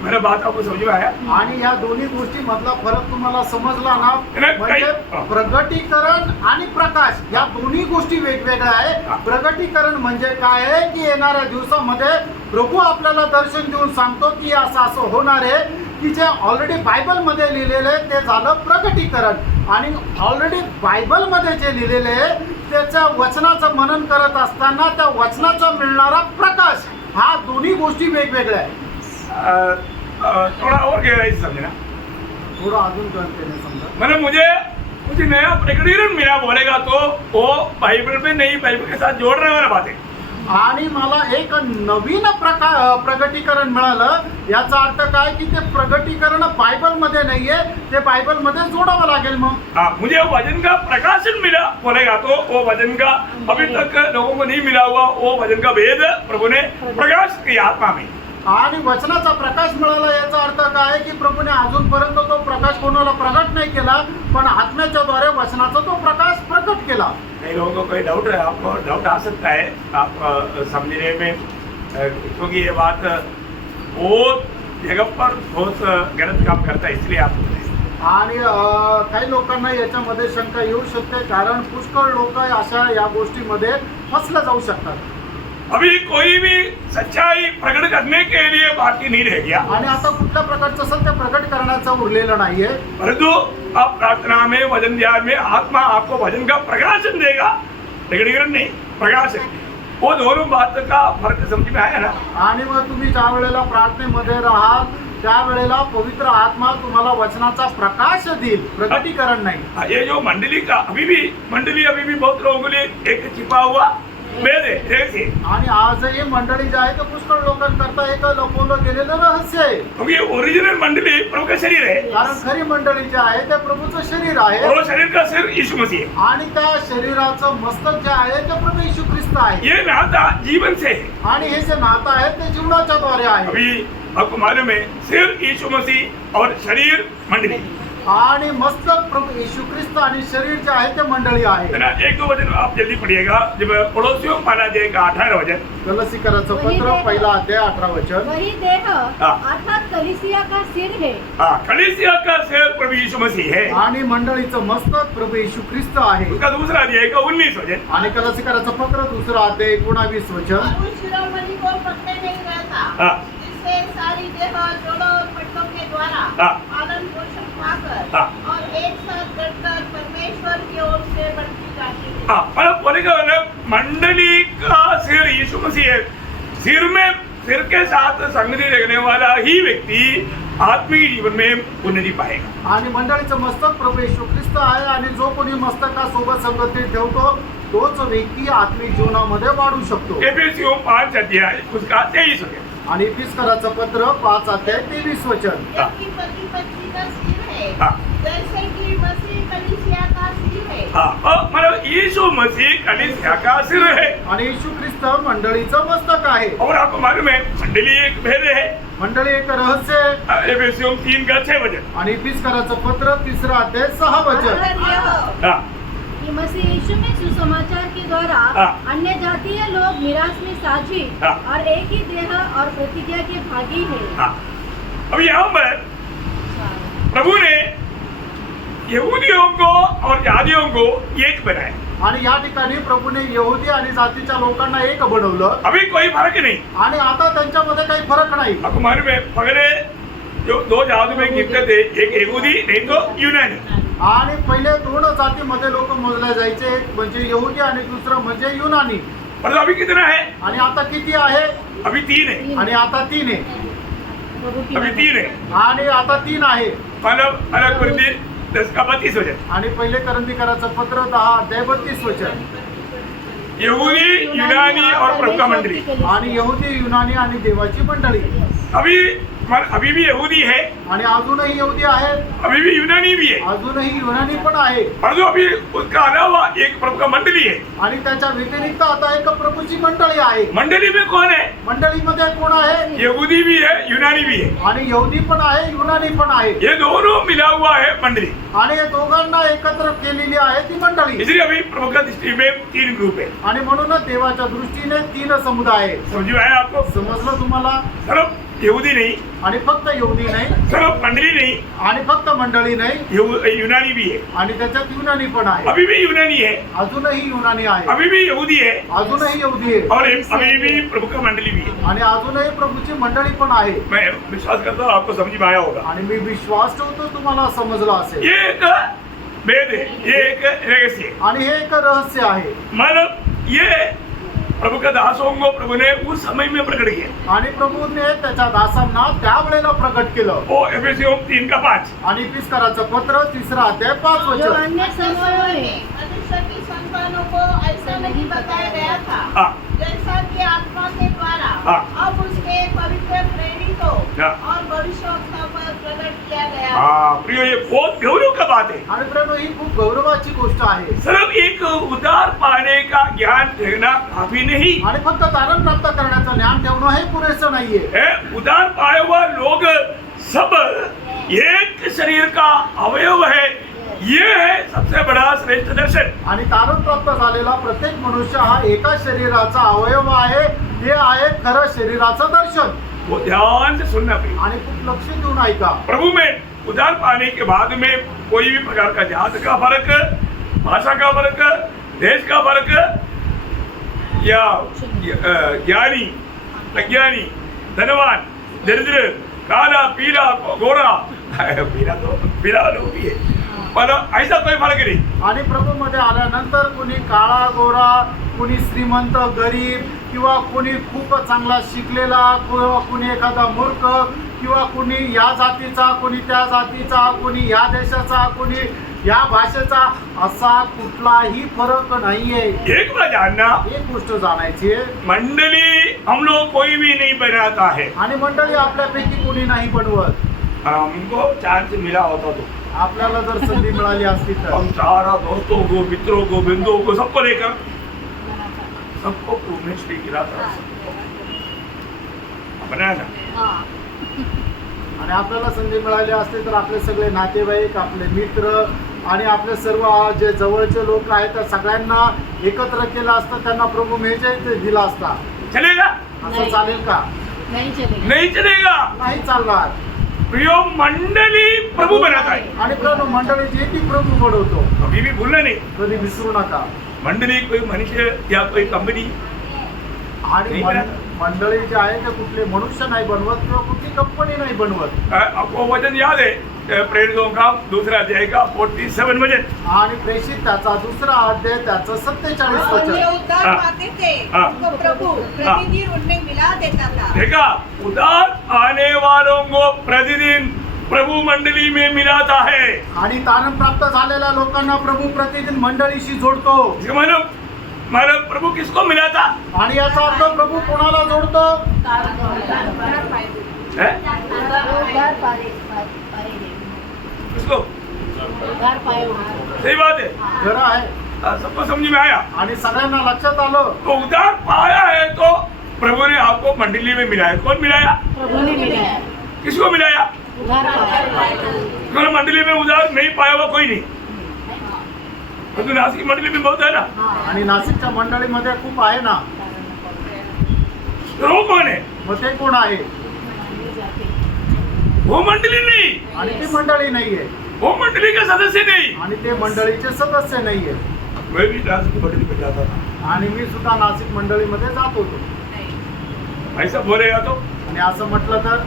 मेरा बात आपको समझ में आया? आणि या दोन्ही गोष्टी मधला फरक तुम्हाला समजला ना? नाही, म्हणजे प्रगटीकरण आणि प्रकाश या दोन्ही गोष्टी वेगवेगळ्या आहे। प्रगटीकरण म्हणजे काय आहे की येणाऱ्या दिवसामध्ये प्रभू आपल्याला दर्शन देऊन सांगतो की असं असं होणार आहे, की जे ऑलरेडी बायबल मध्ये लिहिलेले आहे ते झालं प्रगटीकरण। आणि ऑलरेडी बायबल मध्ये जे लिहिलेले आहे त्याच्या वचनाचं मनन करत असताना त्या वचनाचा मिळणारा प्रकाश, हा दोन्ही गोष्टी वेगवेगळ्या आहेत। थोड़ा और गहराई से समझना। थोड़ा अजून कळते नाही समजा। मतलब मुझे नया प्रकटीकरण मिला बोलेगा तो वो बाइबल में नहीं, बाइबल के साथ जोड़ने वाला बात है। आणि मला एक नवीन प्रगटीकरण मिळालं, याचा अर्थ काय की ते प्रगटीकरण बायबल मध्ये नाहीये, ते बायबल मध्ये जोडावं लागेल। मग हाँ, मुझे वचन का प्रकाशन मिला बोलेगा तो वो वचन का अभी तक लोगों को नहीं मिला हुआ वो वचन का भेद प्रभु ने प्रकाश किया आत्मा में। आणि वचनाचा प्रकाश मिळाला याचा अर्थ काय की प्रभूने अजूनपर्यंत तो प्रकाश कोणाला प्रकट नाही केला, पण आत्म्याच्या द्वारे वचनाचा तो प्रकाश प्रकट केला। कई लोगों को कोई डाउट है, आपको डाउट आ सकता है आप समझने में, क्योंकि ये बात बहुत जगह पर बहुत गलत काम करता है, इसलिए आप बोल रहे हैं। आणि काही लोकांना याच्यामध्ये शंका येऊ शकते, कारण पुष्कळ लोक अशा या गोष्टीमध्ये फसल्या जाऊ शकतात. अभी कोई भी सच्चाई प्रकट करने के लिए बाकी नहीं रह गया, आणि आता कुठल्या प्रकारचं सत्य प्रकट करण्याचं उरलेलं नाहीये. परंतु आप प्रार्थना में वचन ध्यान में आत्मा आपको वचन का प्रकाशन देगा, प्रकटीकरण नहीं, प्रकाशन. वो दोनों बात का फर्क समझ में आया ना. आणि मग तुम्ही ज्या वेळेला प्रार्थनेमध्ये राहाल त्यावेळेला पवित्र आत्मा तुम्हाला वचनाचा प्रकाश देईल, प्रकटीकरण नाही. ये जो मंडली का अभी भी बहुत लोगों के लिए एक छिपा हुआ भेद है, रहस्य है. आणि आजही मंडळी जे आहे ते पुष्कळ लोकांकरता एक लपवलं गेलेलं रहस्य आहे. क्योंकि ओरिजिनल मंडली प्रभु का शरीर है, कारण खरी मंडळी जे आहे ते प्रभूचं शरीर आहे और वो शरीर का सिर यीशु मसीह है. आणि त्या शरीराचं मस्तक जे आहे ते प्रभू येशू ख्रिस्त आहे. ये नाता जीवन से है. आणि हे जे नातं आहे ते जीवनाच्या द्वारे आहे. अभी आपको मालूम है, सिर यीशु मसीह और शरीर मंडली. आणि मस्तक प्रभू येशू ख्रिस्त आणि शरीर जे आहे ते मंडळी आहे. है ना. एक दो वचन आप जल्दी पढ़िएगा. जब पड़ोसियों पहला अध्याय का 18 वचन. गलसीकराचं पत्र पहिला अध्याय 18 वचन. वही देह हाँ। अर्थात कलीसिया का सिर है. कलीसिया का सिर प्रभु यीशु मसीह है. आणि मंडळीचं मस्तक प्रभू येशू ख्रिस्त आहे. उसका दूसरा अध्याय का 19 वचन. आणि गलसीकराचं पत्र दुसरा अध्याय 19 वचन. और उस शिरोमणि को पकड़े नहीं रहता, हाँ. जिससे सारी देह जोड़ों और पट्टों के द्वारा हाँ. पालन पोषण पाकर हाँ. और एक साथ बढ़कर परमेश्वर की ओर से बढ़ती जाती है. मतलब बोले का मतलब मंडली का सिर यीशु मसीह है. सिर के साथ संगति रखने वाला ही व्यक्ति आत्मिक जीवन में उन्नति पाएगा. आणि मंडळीचं मस्तक प्रभू येशू ख्रिस्त आहे. आणि जो कोणी मस्तकासोबत संगती ठेवतो तोच व्यक्ती आत्मिक जीवनामध्ये वाढू शकतो. एफेसियों 5 अध्याय उसका 23 वचन. आणि इफिसकराचं पत्र 5 अध्याय 23 वचन. जबकि पति पत्नी का सिर है, हाँ. जैसे कि मसीह कलीसिया का सिर है. मतलब यीशु मसीह कलीसिया का सिर है. आणि येशू ख्रिस्त मंडळीचं मस्तक आहे. और आपको मालूम है मंडली एक भेद है. मंडळी एक रहस्य आहे. एफेसियों 3 का 6 वचन. आणि इफिसकराचं पत्र 3 अध्याय 6 वचन. अगर यह हाँ. कि मसीह यीशु में सुसमाचार के द्वारा हाँ। अन्य जातीय लोग मिरास में साझी हाँ। और एक ही देह और प्रतिज्ञा के भागी है. हाँ. अब यहाँ पर प्रभु ने यहूदियों को और जातियों को एक बनाया. आणि या ठिकाणी प्रभूने यहुदी आणि जातीच्या लोकांना एक बनवलं. अभी कोई फर्क नहीं. आणि आता त्यांच्यामध्ये काही फरक नाही. आपको मालूम है पहले जो 2 जात में गिनते थे, एक यहूदी नहीं तो यूनानी. आणि पहिले 2 जातीमध्ये लोक मोजले जायचे, एक म्हणजे यहुदी आणि दुसरं म्हणजे युनानी. पर अभी कितना है? आणि आता किती आहे? अभी 3 है. आणि आता 3 आहे. प्रभु की अभी 3 है. आणि आता 3 आहे. मतलब अलग करते 10 का 32 वचन. आणि पहिले करंदीकराचं पत्र 10 अध्याय 32 वचन. यहूदी यूनानी और प्रभु का मंडली. आणि यहुदी युनानी आणि देवाची मंडळी. अभी भी यहूदी है, आणि अजूनही यहुदी आहे, अभी भी यूनानी भी है. अजूनही युनानी पण आहे. और जो अभी उसका अलावा एक प्रभु का मंडली है. आणि त्याच्या व्यतिरिक्त आता एक प्रभूची मंडळी आहे. मंडली में कौन है? मंडळीमध्ये कोण आहे? यहूदी भी है, यूनानी भी है. आणि यहुदी पण आहे, युनानी पण आहे. ये दोनों मिला हुआ है मंडली. आणि या दोघांना एकत्र केलेली आहे ती मंडळी. इसलिए अभी प्रभु का दृष्टि में 3 ग्रुप है. आणि म्हणूनच देवाच्या दृष्टीने 3 समुदाय आहे. समझ में आया आपको? समजलं तुम्हाला? सिर्फ यहूदी नहीं, आणि फक्त यहुदी नाही, सिर्फ मंडली नहीं, आणि फक्त मंडळी नाही, यूनानी भी है. आणि त्याच्यात युनानी पण आहे. अभी भी यूनानी है, अजूनही युनानी आहे, अभी भी यहूदी है, अजूनही यहुदी आहे, और अभी भी प्रभु का मंडली भी है. आणि अजूनही प्रभूची मंडळी पण आहे. मैं विश्वास करता हूँ आपको समझ में आया होगा. आणि मी विश्वास ठेवतो तुम्हाला समजलं असेल. ये एक भेद है, ये एक रहस्य है. आणि हे एक रहस्य आहे. मतलब ये प्रभु का दासों को प्रभु ने उस समय में प्रकट किया. आणि प्रभूने त्याच्या दासांना त्यावेळेला प्रकट केलं. वो एफेसियों 3 का 5. आणि इफिसकराचं पत्र 3 अध्याय 5 जो वचन. अन्य समूहों में मनुष्य की संतानों को ऐसा नहीं बताया गया था, हाँ. जैसा कि आत्मा के द्वारा हाँ. अब उसके पवित्र प्रेरितों हाँ. और भविष्यवक्ता पर प्रकट किया गया. हाँ प्रियो, ये बहुत गौरव का बात है. आणि प्रेम ही खूप गौरवाची गोष्ट आहे. सिर्फ एक उद्धार पाने का ज्ञान ठेवना काफी नहीं आणि फक्त तारण प्राप्त करण्याचं ज्ञान ठेवणं हे पुरेसं नाहीये. है. उद्धार पाए हुआ लोग सब एक शरीर का अवयव है. ये है सबसे बड़ा श्रेष्ठ दर्शन. आणि तारण प्राप्त झालेला प्रत्येक मनुष्य हा एका शरीराचा अवयव आहे. हे आहे खरं शरीराचं दर्शन. वो ध्यान से सुनना प्रिय. आणि खूप लक्ष देऊन ऐका. प्रभु में उद्धार पाने के बाद में कोई भी प्रकार का जात का फर्क, भाषा का फर्क, देश का फर्क ज्ञानी अज्ञानी धनवान दरिद्र काला पीला गोरा पीला लोग भी है पर ऐसा कोई फर्क नहीं. आणि प्रभूमध्ये आल्यानंतर कोणी काळा गोरा, कोणी श्रीमंत गरीब, किंवा कोणी खूप चांगला शिकलेला, किंवा कोणी एखादा मूर्ख, किंवा कोणी या जातीचा, कोणी त्या जातीचा, कोणी या देशाचा, कोणी या भाषेचा, असा कुठलाही फरक नाहीये. एक बात जानना, एक गोष्ट जाणायची आहे, मंडली हम लोग कोई भी नहीं बनाता है. आणि मंडळी आपल्यापैकी कोणी नाही बनवत. हमको चांस मिला होता तो आपल्याला जर संधी मिळाली असती तर हम सारा दोस्तों को मित्रों को बंधुओं को सबको लेकर सबको प्रूवमेंट भी गिरा था बनाया ना. आणि आपल्याला संधी मिळाली असते तर आपले सगळे नातेवाईक, आपले मित्र आणि आपले सर्व जे जवळचे लोक आहेत त्या सगळ्यांना एकत्र केलं असतं, त्यांना प्रभू मेजर दिला असता. चलेगा असं चालेल का? नहीं चलेगा. नहीं चलेगा. नाही चालणार. प्रियो मंडली प्रभु बनाता है. आणि प्रभू मंडळी जी ती प्रभू बनवतो, अभी भी भूलना नहीं. कधी विसरू नका. मंडली कोई मनुष्य या कोई कंपनी आणि नाही बनत. मंडळी जे आहे ते कुठले मनुष्य नाही बनवत किंवा कुठली कंपनी नाही बनवत. आपको वचन याद है प्रेरितों का दूसरा अध्याय का 47 वचन. आणि प्रेषित त्याचा दुसरा अध्याय त्याचं 47 और जो वचन. उद्धार हाँ। पाते थे हाँ। उनको प्रभु प्रतिदिन उनमें मिला देता था. देखा उदार आने वालों को प्रतिदिन प्रभु मंडली में मिलाता है. आणि तारण प्राप्त झालेल्या लोकांना प्रभू प्रतिदिन मंडळीशी जोडतो. इसका मतलब प्रभु किसको मिलाता आणि याचा अर्थ प्रभु कोणाला जोडतो? है? उद्धार पाए किसको? उद्धार पाए सही बात है. खरं आहे. सबको समझ में आया. आणि सगळ्यांना लक्षात आलं. तो उदार पाया है तो प्रभु ने आपको मंडली में मिलाया. कौन मिलाया? प्रभु ने मिलाया. किसको मिलाया? उद्धार पाया. क्योंकि मंडली में उदार नहीं पाया हुआ कोई नहीं. परंतु नासिक मंडली में बहुत है ना. आणि नाशिकच्या मंडळीमध्ये खूप आहे ना. तो वो कौन है? मग ते कोण आहे? वो मंडली नहीं. आणि ती मंडळी नाहीये. वो मंडली का सदस्य नहीं. आणि ते मंडळीचे सदस्य नाहीये. मैं भी नासिक की मंडली में जाता था. आणि मी सुद्धा नाशिक मंडळीमध्ये जात होतो. ऐसा बोलेगा तो आणि असं म्हटलं तर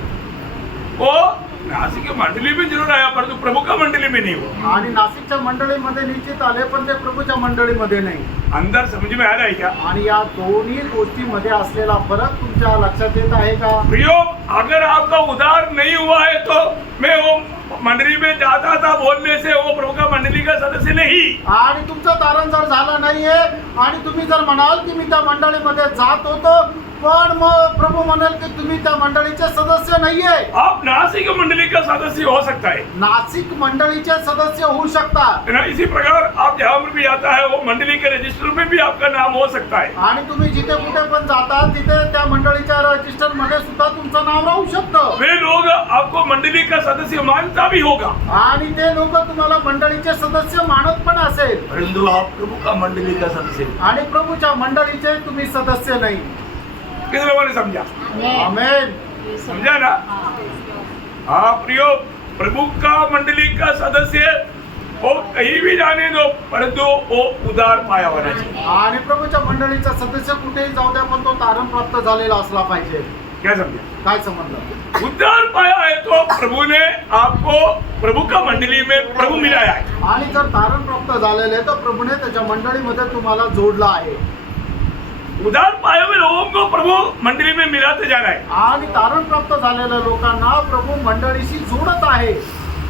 वो नासिक की मंडली में जरूर आया परंतु प्रभु का मंडली में नहीं हुआ. आणि नाशिकच्या मंडळीमध्ये निश्चित आले, पण ते प्रभूच्या मंडळीमध्ये नाही. अंदर समझ में आ रहा है क्या? आणि या दोन्ही गोष्टीमध्ये असलेला फरक तुमच्या लक्षात येत आहे का? प्रियो अगर आपका उधार नहीं हुआ है तो मैं वो मंडली में जाता था बोलने से वो प्रभु का मंडली का सदस्य नहीं. आणि तुमचं तारण जर झालं नाहीये आणि तुम्ही जर म्हणाल की मी त्या मंडळीमध्ये जात होतो, पण मग प्रभू म्हणाल की तुम्ही त्या मंडळीचे सदस्य नाहीये. आप नासिक मंडली का सदस्य हो सकता है नाशिक मंडळीचे सदस्य होऊ शकतात. है ना. इसी प्रकार आप जहाँ पर भी आता है वो मंडली के रजिस्टर में भी आपका नाम हो सकता है. आणि तुम्ही जिथे कुठे पण जाता तिथे त्या मंडळीच्या रजिस्टर मध्ये सुद्धा तुमचं नाव राहू शकतं. वे लोग आपको मंडली का सदस्य मानता भी होगा आणि ते लोक तुम्हाला मंडळीचे सदस्य मानत पण असेल, परंतु आप प्रभु का मंडली का सदस्य नहीं. आणि प्रभूच्या मंडळीचे तुम्ही सदस्य नाही. किस लोगों ने समझा? आमेन. समझा ना. हाँ प्रियो प्रभु का मंडली का सदस्य वो कहीं भी जाने दो परंतु वो उदार पाया होना चाहिए. आणि प्रभूच्या मंडळीचा सदस्य कुठेही जाऊ द्या, पण तो तारण प्राप्त झालेला असला पाहिजे. क्या समझा? काय समजलं? उद्धार पाया है तो प्रभु ने आपको प्रभु का मंडली में प्रभु मिलाया है. आणि जर तारण प्राप्त झालेले आहे तर प्रभूने त्याच्या मंडळीमध्ये तुम्हाला जोडला आहे. उद्धार पाए हुए लोगों को प्रभु मंडली में मिलाते जाना है. आणि तारण प्राप्त झालेल्या लोकांना प्रभू मंडळीशी जोडत आहे.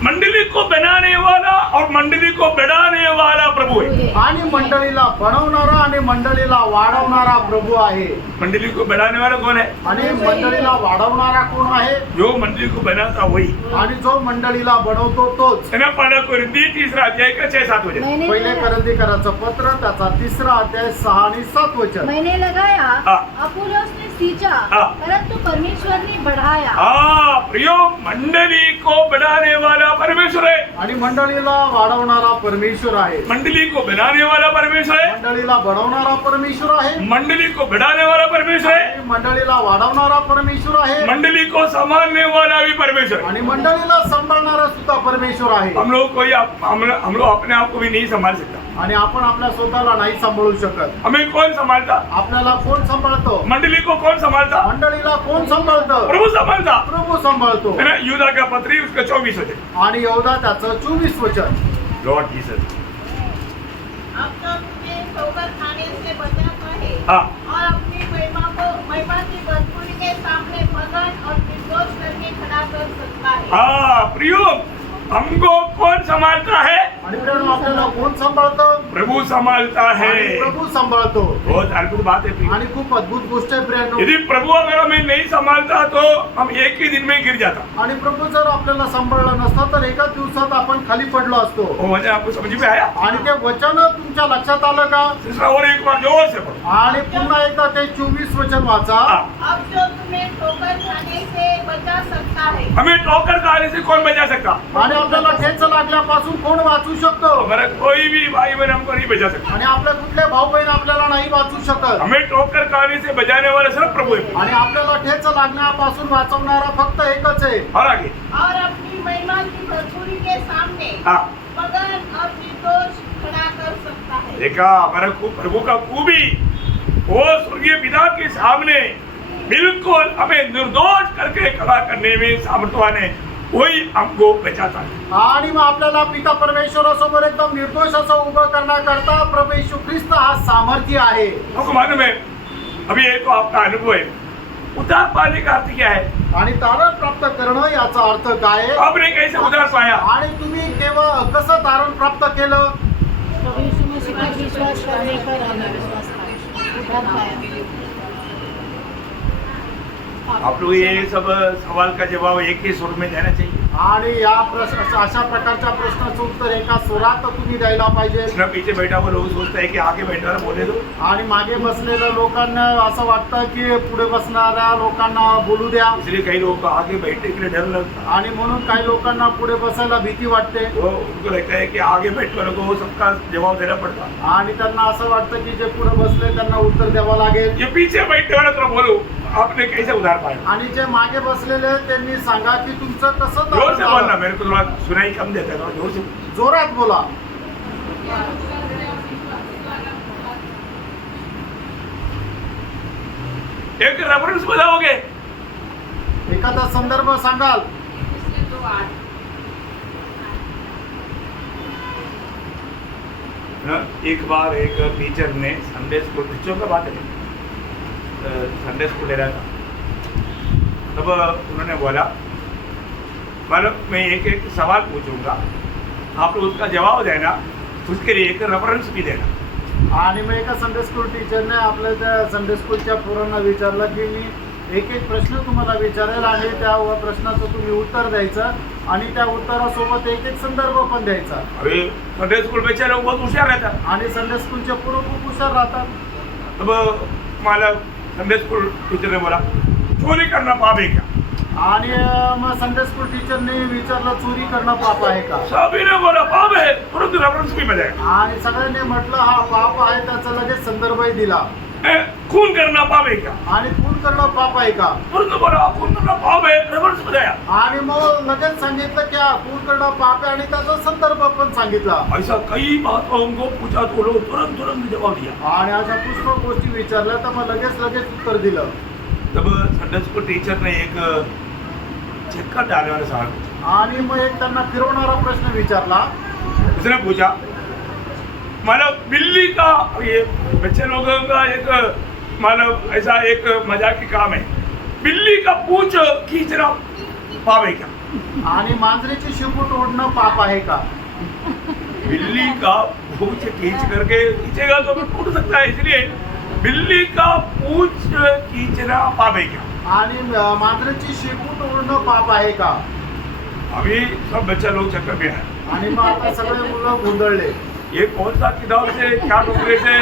मंडली को बनाने वाला और मंडली को बढ़ाने वाला प्रभु है. आणि मंडळीला बनवणारा आणि मंडळीला वाढवणारा प्रभू आहे. मंडली को बढ़ाने वाला कौन है? आणि मंडळीला वाढवणारा कोण आहे? जो मंडली को बनाता वही आणि जो मंडळीला बनवतो तोच. है ना. पहला कोरिन्थी 3 अध्याय का 6-7 वचन. पहिले करंदीकरांचं पत्र त्याचा 3 अध्याय 6 आणि 7 वचन. मैंने लगाया, हाँ. अपुल्लोस ने सींचा हाँ। परंतु परमेश्वर ने बढ़ाया। हाँ प्रियो, मंडली को बढ़ाने वाला परमेश्वर है, आणि मंडळीला वाढवणारा परमेश्वर आहे, मंडली को बनाने वाला परमेश्वर है, मंडळीला बनवणारा परमेश्वर आहे, मंडली को बढ़ाने वाला परमेश्वर है, आणि मंडळीला वाढवणारा परमेश्वर आहे, मंडली को संभालने वाला भी परमेश्वर है। आणि मंडळीला सांभाळणारा सुद्धा परमेश्वर आहे. हम लोग हम लोग अपने आप को भी नहीं संभाल सकता। आणि आपण आपल्या स्वतःला नाही सांभाळू शकत. हमें कौन संभालता? आपल्याला कोण सांभाळतो? मंडली को कौन संभालता? मंडळीला कोण सांभाळतं? प्रभु संभालता प्रभू सांभाळतो. है ना। यूदा का पत्री उसका 24 होते। आणि यहोदा त्याचं 24 वचन. Lord Jesus. अब जो तुम्हें ठोकर खाने से बचाता है हाँ। और अपनी महिमा की भरपूरी के सामने मगन और निर्दोष करके खड़ा कर सकता है। हाँ प्रियो, हमको कौन संभालता है? आणि प्रियानो, आपल्याला कोण सांभाळतं? प्रभु संभालता है। आणि प्रभू सांभाळतो. बहुत अद्भुत बात है प्रियो। आणि खूप अद्भुत गोष्ट आहे प्रियानो. यदि प्रभु अगर हमें नहीं संभालता तो हम एक ही दिन में गिर जाता। आणि प्रभू जर आपल्याला सांभाळलं नसतं तर एका दिवसात आपण खाली पडलो असतो. वो वचन आपको समझ में आया? आणि ते वचन तुमच्या लक्षात आलं का? दूसरा और एक बार जोर से पढ़ो। आणि पुन्हा एकदा ते 24 वचन वाचा. हाँ। अब जो तुम्हें ठोकर खाने से बचा सकता है। हमें ठोकर खाने से कौन बचा सकता? आणि आपल्याला ठेच लागल्यापासून कोण वाचू शकतो? हमारा कोई भी भाई बहन हमको नहीं बचा सकता। आणि आपले कुठले भाऊ बहीण आपल्याला नाही वाचू शकत. हमें ठोकर खाने से बचाने वाला सिर्फ प्रभु है। आणि आपल्याला ठेच लागण्यापासून वाचवणारा फक्त एकच आहे. और आगे और अपनी महिमा की भरपूरी के सामने हाँ मगन और निर्दोष खड़ा कर सकता है। देखा, हमारा प्रभु का खूबी वो स्वर्गीय पिता के सामने बिल्कुल हमें निर्दोष करके खड़ा करने में सामर्थ्यवान है। वही हमको बचाता है। आणि मग आपल्याला पिता परमेश्वरासमोर एकदम निर्दोष असं उभं करण्याकरता प्रभू येशू ख्रिस्त हा सामर्थ्य आहे. आपको मालूम है, अभी ये तो आपका अनुभव है। उद्धार पाने का अर्थ क्या है? आणि तारण प्राप्त करणं याचा अर्थ काय आहे? आपने कैसे उद्धार पाया? आणि तुम्ही केव्हा कसं तारण प्राप्त केलं? प्रभु यीशु मसीह पर विश्वास करने पर हमें विश्वास पाया। आप लोग ये सब सवाल का जवाब एक ही सुर में देना चाहिए। आणि या प्रश्न अशा प्रकारच्या प्रश्नाचं उत्तर एका स्वरात तुम्ही द्यायला पाहिजे. इसमें पीछे बैठा हुआ लोग सोचता है कि आगे बैठने वाला बोले दो। आणि मागे बसलेल्या लोकांना असं वाटतं की पुढे बसणाऱ्या लोकांना बोलू द्या. इसलिए कई लोगों को आगे बैठने के लिए डर लगता है। आणि म्हणून काही लोकांना पुढे बसायला भीती वाटते. वो उनको लगता है कि आगे बैठने वालों को सबका जवाब देना पड़ता है। आणि त्यांना असं वाटतं की जे पुढे बसले त्यांना उत्तर द्यावं लागेल. ये पीछे बैठने वाला तो बोलो, आपने कैसे उधार पाया? आणि जे मागे बसलेले आहेत, त्यांनी सांगा की तुमचं कसं जोर तारण से झालं. बोलना, मेरे को थोड़ा सुनाई कम देता है, थोड़ा जोर से। जोरात बोला. एक रेफरेंस बताओगे? एखादा संदर्भ सांगाल. एक बार एक टीचर ने संडे स्कूल, बच्चों का बात है, संडे स्कूल ले रहा था। तब उन्होंने बोला, मतलब मैं एक एक सवाल पूछूंगा, आप लोग उसका जवाब देना, उसके लिए एक रेफरेंस भी देना। आणि मग एका संडे स्कूल टीचरने आपल्या त्या संडे स्कूलच्या पोरांना विचारलं की मी एक एक प्रश्न तुम्हाला विचारेल आणि त्या प्रश्नाचं तुम्ही उत्तर द्यायचं आणि त्या उत्तरासोबत एक एक संदर्भ पण द्यायचा. अभी संडे स्कूल बच्चे लोग बहुत होशियार रहता। आणि संडे स्कूलचे पोरं खूप हुशार राहतात. तब मला संडे स्कूल टीचर ने बोला, चोरी करना पाप है क्या? आणि मग संडे स्कूल टीचरने विचारलं चोरी करणं पाप आहे का? सभी ने बोला पाप है, तुरंत रेफरेंस भी मिलेगा। आणि सगळ्यांनी म्हटलं हा पाप आहे, त्याचा लगेच संदर्भही दिला. खून करना पाप है क्या? आणि खून करणं पाप आहे का? तुरंत बोला खून करना पाप है, रेफरेंस बताया। आणि मग लगेच सांगितलं की हा खून करणं पाप आहे आणि त्याचा संदर्भ पण सांगितला. ऐसा कई बातों को पूछा तो लोग तुरंत जवाब दिया। आणि अशा पुष्कळ गोष्टी विचारल्या तर मग लगेच उत्तर दिलं. तब संडे स्कूल टीचर ने एक चक्कर डालने वाला सवाल पूछा। आणि मग एक त्यांना फिरवणारा प्रश्न विचारला. उसने पूछा, मतलब बिल्ली का, ये बच्चे लोगों का एक मतलब ऐसा एक मजाकी काम है, बिल्ली का पूंछ खींचना पाप है क्या? आणि मांजरीची शेपूट ओढणं पाप आहे का? बिल्ली का पूंछ खींच करके खींचेगा तो भी टूट सकता है, इसलिए बिल्ली का पूंछ खींचना पाप है क्या? आणि मांजरीची शेपूट ओढणं पाप आहे का? अभी सब बच्चा लोग चक्कर में है। आणि मग आता सगळे मुलं गोंधळले. ये कौन सा किताब से क्या टुकड़े से,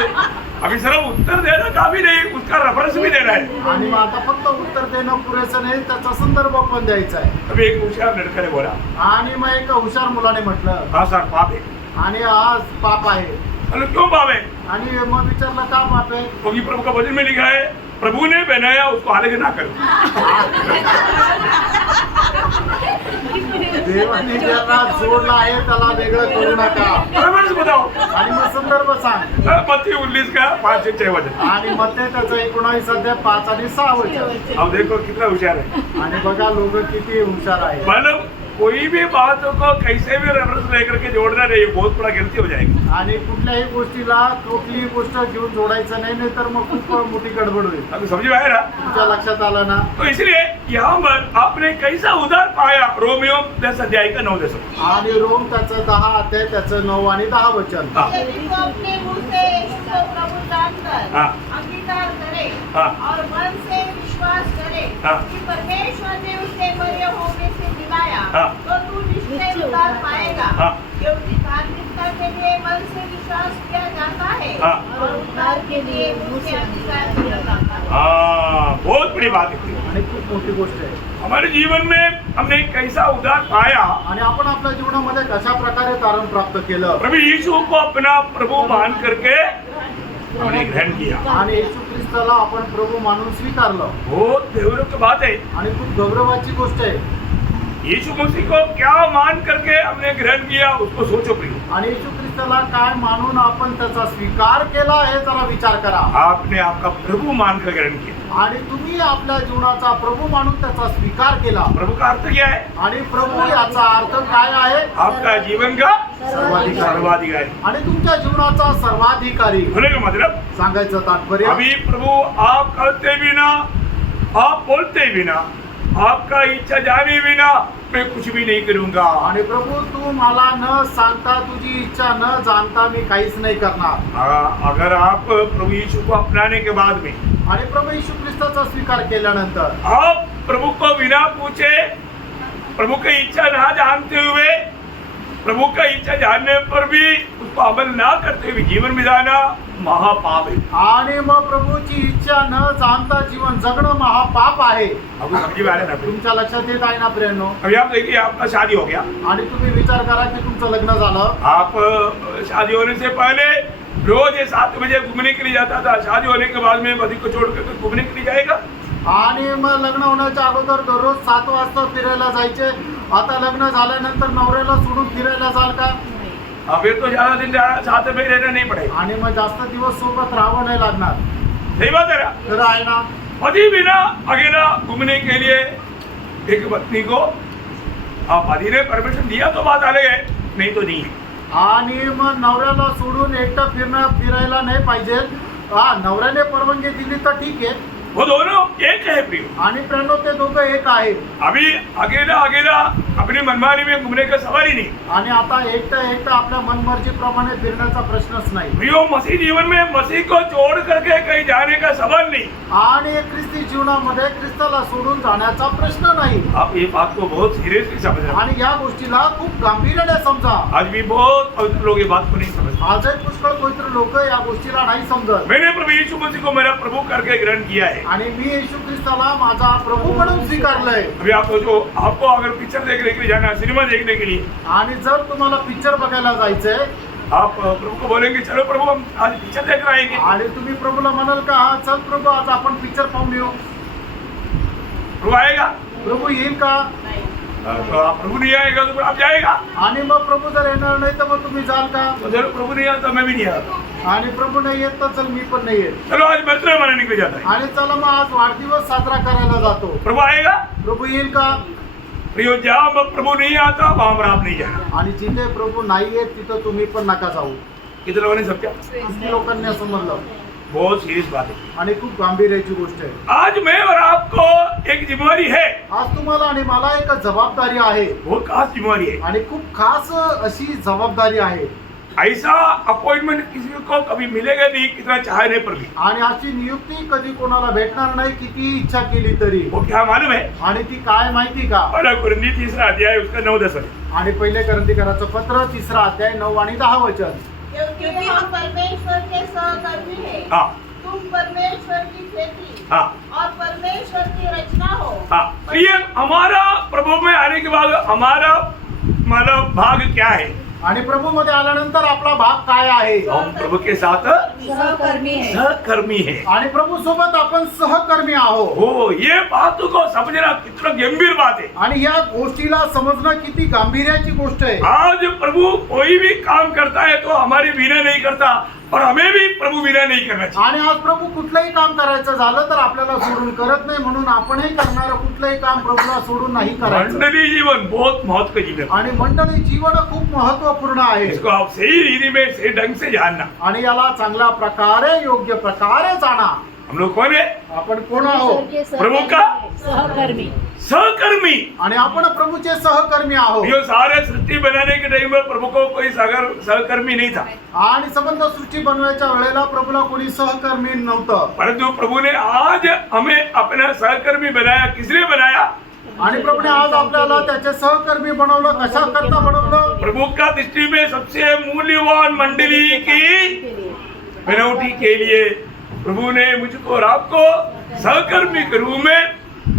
अभी सिर्फ उत्तर देना काफी नहीं, उसका रेफरेंस भी देना देना है। आणि मग आता फक्त उत्तर देणं पुरेसं नाही, त्याचा संदर्भ पण द्यायचा आहे. अभी एक होशियार लड़का ने बोला, आणि मग एका हुशार मुलाने म्हटलं, हाँ सर पाप है। आणि आज पाप आहे. अरे क्यों पाप है? आणि मग विचारलं का पाप आहे. क्योंकि प्रभु का वचन में लिखा है, प्रभु ने बनाया उसको अलग ना करो। देवाने ज्याला जोडला आहे त्याला वेगळं करू नका. बराबर से बताओ। आणि मग संदर्भ सांग. मत्ती 19 का 5 से 6 वचन। आणि मग ते त्याचं 19 अध्याय 5 आणि 6 वचन. अब देखो कितना होशियार है। आणि बघा लोक किती हुशार आहे. मतलब कोई भी बात को कैसे भी रेफरेंस लेकर के जोड़ना नहीं, बहुत बड़ा गलती हो जाएगी। आणि कुठल्याही गोष्टीला कुठलीही गोष्ट घेऊन जोडायचं नाही, नाही तर मग खूप मोठी गडबड होईल. अभी समझ में आया ना? तुमच्या लक्षात आलं ना. तो इसलिए यहाँ पर आपने कैसा उद्धार पाया, रोमियो 10 अध्याय का 9 10। आणि रोम त्याचं 10 अध्याय त्याचं 9 आणि 10 वचन. हाँ। यदि तो अपने मुंह से यीशु को प्रभु जानकर हाँ। अंगीकार करे हाँ। और मन से विश्वास करे हाँ। कि परमेश्वर ने उसे मरे होने से जिलाया, हाँ। तो तू निश्चय उद्धार पाएगा। हाँ। क्योंकि धार्मिकता के लिए मन से विश्वास किया जाता है हाँ। और उद्धार के लिए मुंह से अंगीकार किया जाता है। हाँ, बहुत बड़ी बात है। आणि खूप मोठी गोष्ट आहे. हमारे जीवन में हमने कैसा उद्धार पाया, आणि आपण आपल्या जीवनामध्ये कशा प्रकारे तारण प्राप्त केलं. प्रभु यीशु को अपना प्रभु मान करके हमने ग्रहण किया। आणि येशू ख्रिस्ताला आपण प्रभू मानून स्वीकारलं. बहुत गौरव की बात है। आणि खूप गौरवाची गोष्ट आहे. यीशु मसीह को क्या मान करके हमने ग्रहण किया, उसको सोचो प्रिय। आणि येशू ख्रिस्ताला काय मानून आपण त्याचा स्वीकार केला हे जरा विचार करा. आपने आपका प्रभु मान कर ग्रहण किया। आणि तुम्ही आपल्या जीवनाचा प्रभू मानून त्याचा स्वीकार केला. प्रभु का अर्थ क्या है? आणि प्रभू याचा अर्थ काय आहे. आपका जीवन का सर्वाधिकारी. सर्वाधिकारी आणि तुमच्या जीवनाचा सर्वाधिकारी. होने का मतलब, सांगायचं तात्पर्य, अभी प्रभु आप करते बिना, आप बोलते बिना, आपका इच्छा जाने बिना मैं कुछ भी नहीं करूंगा। आणि प्रभू तू मला न सांगता, तुझी इच्छा न जानता मी काहीच नाही करणार. अगर आप प्रभु यीशु को अपनाने के बाद में आणि प्रभू येशू ख्रिस्ताचा स्वीकार केल्यानंतर आप प्रभु को बिना पूछे, प्रभु की इच्छा ना जानते हुए, प्रभु का इच्छा जानने पर भी उसको अमल ना करते हुए जीवन बिताना महापाप है। आणि मग प्रभूची इच्छा न जाणता जीवन जगणं महापाप आहे. अब समझी में आ रहा है ना? तुमच्या लक्षात येत आहे ना प्रियांनो. अभी आप देखिए, आपका शादी हो गया, आणि तुम्ही विचार करा की तुमचं लग्न झालं. आप शादी होने से पहले रोज 7 बजे घूमने के लिए जाता था, शादी होने के बाद में पति को छोड़ कर घूमने के लिए जाएगा? आणि मग लग्न होण्याच्या अगोदर दररोज 7 वाजता फिरायला जायचे. आता लग्न झाल्यानंतर नवऱ्याला सोडून फिरायला जाल का. फिर तो ज्यादा दिन साथ में रहना नहीं पड़ेगा। आणि मग जास्त दिवस सोबत राहावं नाही लागणार. सही बात है ना? खरं आहे ना. पति बिना अकेला घूमने के लिए एक पत्नी को पति ने परमिशन दिया तो बात अलग है, नहीं तो नहीं है। आणि मग नवऱ्याला सोडून एकटं फिरायला नाही पाहिजे. नवऱ्याने परवानगी दिली तर ठीक आहे. वो दोनों एक है प्रिय। आणि प्रेरणो ते दोघं एक आहे. अभी अकेला अकेला अपनी मनमानी में घूमने का सवाल ही नहीं। आणि आता एकटं आपल्या मनमर्जीप्रमाणे फिरण्याचा प्रश्नच नाही. प्रियो, मसीह जीवन में मसीह को छोड़ करके कहीं जाने का सवाल नहीं। आणि ख्रिस्ती जीवनामध्ये ख्रिस्ताला सोडून जाण्याचा प्रश्न नाही. आप ये बात को बहुत सीरियसली समझ रहे हैं। आणि या गोष्टीला खूप गांभीर्याने समजा. आज भी बहुत पवित्र लोग ये बात को नहीं समझते। आजही पुष्कळ पवित्र लोक या गोष्टीला नाही समजत. मैंने प्रभु यीशु मसीह को मेरा प्रभु करके ग्रहण किया है। आणि मी येशू ख्रिस्ताला माझा प्रभू म्हणून स्वीकारलंय. अभी आप सोचो, आपको अगर पिक्चर देखने के लिए जाना, सिनेमा देखने के लिए, आणि जर तुम्हाला पिक्चर बघायला जायचंय, आप प्रभु को बोलेंगे चलो प्रभु हम आज पिक्चर देख रहे हैं, आणि तुम्ही प्रभूला म्हणाल का हा चल प्रभू आज आपण पिक्चर पाहून येऊ. प्रभु आएगा? प्रभू येईल का. तो आप प्रभु नहीं आएगा तो आप जाएगा। आणि मग प्रभू जर येणार नाही तर मग तुम्ही जाल का. तो जरूर प्रभु नहीं आता, मैं भी नहीं आता। आणि प्रभू नाही येत तर चल मी पण नाही येत. चलो आज बर्थडे मनाने के लिए जाता है। आणि चला मग आज वाढदिवस साजरा करायला जातो. प्रभु आएगा? प्रभू येईल का. प्रियो, जहाँ प्रभु नहीं आता वहाँ पर आप नहीं जाना। आणि जिथे प्रभू नाही येत तिथं तुम्ही पण नका जाऊ. कितने लोगों ने समझा? किती लोकांनी समजलं. बहुत सीरियस बात है। आणि खूप गांभीर्याची गोष्ट आहे. आज मैं और आपको एक जिम्मेवारी है, आज तुम्हाला आणि मला एक जबाबदारी आहे. बहुत खास जिम्मेवारी है। आणि खूप खास अशी जबाबदारी आहे. ऐसा अपॉइंटमेंट किसी को कभी मिलेगा नहीं, कितना चाहने पर भी। आणि अशी नियुक्ती कधी कोणाला भेटणार नाही किती इच्छा केली तरी. वो क्या मालूम है? आणि ती काय माहिती का. पहला कुरिन्थी 3 अध्याय उसका 9-10 है। आणि पहिले करंथीकराचं पत्र 3 अध्याय 9 आणि 10 वचन. क्योंकि हम परमेश्वर के सहकर्मी हैं। हाँ, तुम परमेश्वर की खेती हाँ और परमेश्वर की रचना हो। हाँ, तो ये हमारा प्रभु में आने के बाद हमारा मतलब भाग क्या है? आणि प्रभू मध्ये आल्यानंतर आपला भाग काय आहे? हम प्रभु के साथ सहकर्मी है। सहकर्मी है। आणि प्रभू सोबत आपण सहकर्मी आहोत. हो, ये बातों को समझना कितना गंभीर बात है। आणि या गोष्टीला समजणं किती गांभीर्याची गोष्ट आहे. आज प्रभु कोई भी काम करता है तो हमारी विनय नहीं करता और हमें भी प्रभु विनय नहीं करना चाहिए। आणि आज प्रभू कुठलंही काम करायचं झालं तर आपल्याला सोडून करत नाही, म्हणून आपणही करणारं कुठलंही काम प्रभूला सोडून नाही करायचं. मंडली जीवन बहुत महत्व का जीवन, आणि मंडळी जीवन खूप महत्वपूर्ण आहे. इसको आप सही रीति में सही ढंग से जानना। आणि याला चांगल्या प्रकारे योग्य प्रकारे जाणा. हम लोग कौन है? आपण कोण आहोत? प्रभु का सहकर्मी। सहकर्मी। आणि आपण प्रभूचे सहकर्मी आहोत. ये सारे सृष्टि बनाने के टाइम में प्रभु को कोई सहकर्मी नहीं था, आणि संबंध सृष्टी बनवायच्या वेळेला प्रभूला कोणी सहकर्मी नव्हतं. परंतु प्रभु ने आज हमें अपना सहकर्मी बनाया। किसने बनाया? आणि प्रभूने आज आपल्याला त्याचे सहकर्मी बनवलं. कशा करता बनवलं? प्रभु का दृष्टि में सबसे मूल्यवान मंडली की बनौटी के लिए प्रभु ने मुझको और आपको सहकर्मी के रूप में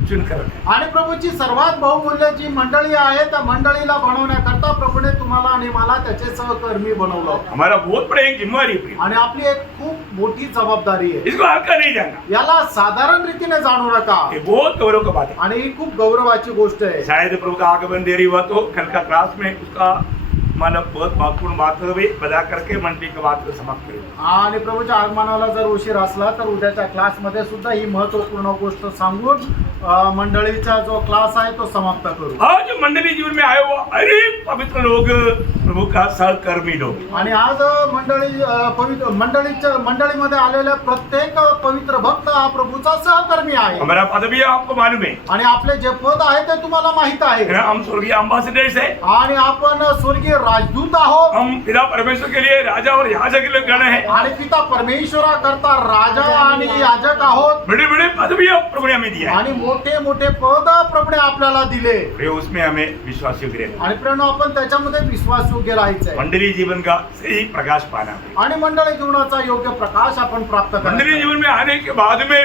चुनकर। आणि प्रभूची सर्वात बहुमूल्य जी मंडळी आहे त्या मंडळीला बनवण्याकरता प्रभूने तुम्हाला आणि मला त्याचे सहकर्मी बनवलं. हमारा बहुत बड़ा एक जिम्मेवारी है, आणि आपली एक खूप मोठी जबाबदारी आहे. इसको हल्का नहीं जानना। याला साधारण रीतीने जाणू नका. ये बहुत गौरव का बात है। आणि ही खूप गौरवाची गोष्ट आहे. शायद प्रभु का आगमन देरी हुआ तो कल का क्लास में उसका मतलब बहुत महत्वपूर्ण बात भी बता करके मंडली की बात को समाप्त करें। आणि प्रभूच्या आगमनाला जर उशीर असला तर उद्याच्या क्लासमध्ये सुद्धा ही महत्वपूर्ण गोष्ट सांगून मंडळीचा जो क्लास आहे तो समाप्त करू. आज मंडली जीवन में आए हुआ अनेक पवित्र लोग प्रभु का सहकर्मी लोग। आणि आज पवित्र मंडळीमध्ये आलेल्या प्रत्येक पवित्र भक्त हा प्रभूचा सहकर्मी आहे. हमारा पदवी आपको मालूम है, आणि आपले जे पद आहे ते तुम्हाला माहित आहे. हम स्वर्गीय अम्बासिडर्स है। आणि आपण स्वर्गीय राजदूत आहोत. हम पिता परमेश्वर के लिए राजा और याजक के लिए गण है। आणि पिता परमेश्वरा करता राजा आणि याजक आहोत. बड़े बड़े पदवी प्रभु ने हमें दिया है, आणि मोठे मोठे पद प्रभूने आपल्याला दिले. उसमें हमें विश्वास योग्य रहना। आणि प्रेरणा आपण त्याच्यामध्ये विश्वासयोग्य राहायचं आहे. मंडली जीवन का सही प्रकाश पाना है। आणि मंडळी जीवनाचा योग्य प्रकाश आपण प्राप्त मंडली करायचा. जीवन में आने के बाद में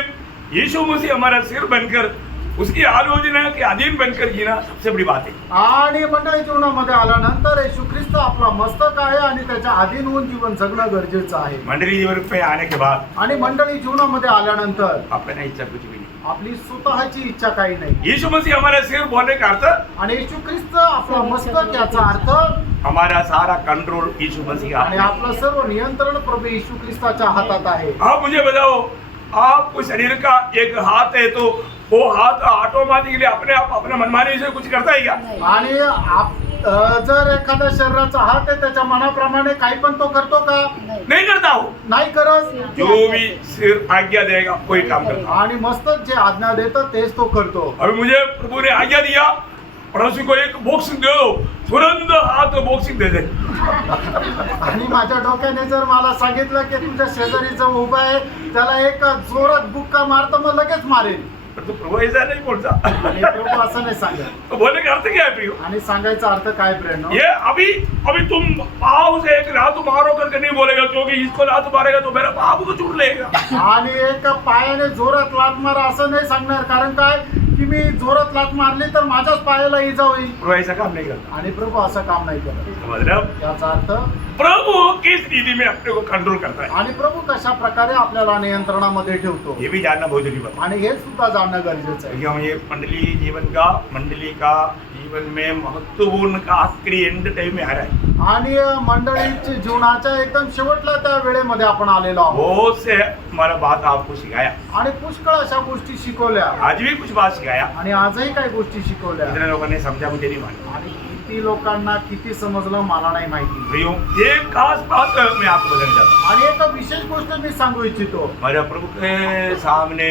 यीशु मसीह हमारा सिर बनकर उसकी आलोचना के अधीन बनकर जीना सबसे बड़ी बात है। आणि मंडळी जीवनामध्ये आल्यानंतर येशू ख्रिस्त आपला मस्तक आहे आणि त्याच्या अधीन होऊन जीवन जगणं गरजेचं आहे. मंडली जीवन में आने के बाद आणि मंडळी जीवनामध्ये आल्यानंतर अपना इच्छा कुछ भी नहीं। आपली स्वतःची इच्छा काही नाही. यीशु मसीह हमारा सिर बोलने का अर्थ, आणि येशू ख्रिस्त आपला मस्तक याचा अर्थ, हमारा सारा कंट्रोल यीशु मसीह का आणि हाथ आपलं सर्व नियंत्रण प्रभू येशू ख्रिस्ताच्या हातात आहे. में। आप मुझे बताओ, आपको शरीर का एक हाथ है तो वो हाथ ऑटोमेटिकली अपने आप अपने मनमानी से कुछ करता है क्या? आणि जर एखाद्या शरीराचा हात आहे त्याच्या मनाप्रमाणे काही पण तो करतो का? नहीं करता हो। नाही करत. जो भी सिर आज्ञा देगा कोई काम करता। आणि मस्तक जे आज्ञा देतं तेच तो करतो. अभी मुझे प्रभु ने आज्ञा दिया, पड़ोसी को एक बॉक्सिंग दे दो, तुरंत हाथ बॉक्सिंग दे दे। आणि माझ्या डोक्याने जर मला सांगितलं की तुझ्या शेजारी जो उभा आहे त्याला एक जोरात बुक्का मारतो, मग लगेच मारेल. तो प्रभु ऐसा नहीं बोलता। आणि प्रभू असं नाही सांगत. तो बोलने का अर्थ क्या है प्रियो? आणि सांगायचा अर्थ काय प्रेरणा? ये अभी तुम पाँव से एक लात मारो करके नहीं बोलेगा, क्योंकि इसको लात मारेगा तो मेरा पाँव को चूट लेगा। आणि एक पायाने जोरात लात मारा असं नाही सांगणार. कारण काय की मी जोरात लात मारली तर माझ्याच पायाला इजा होईल. प्रभु ऐसा काम नहीं करता। आणि प्रभू असं काम नाही करत. मतलब याचा अर्थ प्रभु किस रीति में अपने को कंट्रोल करता है, आणि प्रभू कशा प्रकारे आपल्याला नियंत्रणामध्ये ठेवतो ये भी जानना बहुत जरूरी बात है। आणि हे सुद्धा जाणणं गरजेचं आहे. क्योंकि हम ये मंडली का जीवन में महत्वपूर्ण का आखिरी एंड टाइम में आ रहा है। आणि मंडळीच्या जीवनाच्या एकदम शेवटल्या त्या वेळेमध्ये आपण आलेलो आहोत. बहुत से हमारा बात आपको सिखाया, आणि पुष्कळ अशा गोष्टी शिकवल्या आज भी कुछ बात सिखाया। आणि आजही काही गोष्टी शिकवल्या. इतने लोगों ने समझा, मुझे नहीं मालूम। आणि किती लोकांना किती समजलं मला नाही माहिती. प्रियो, एक खास बात मैं आपको बताना चाहता हूँ। आणि एक विशेष गोष्ट मी सांगू इच्छितो. हमारे प्रभु के सामने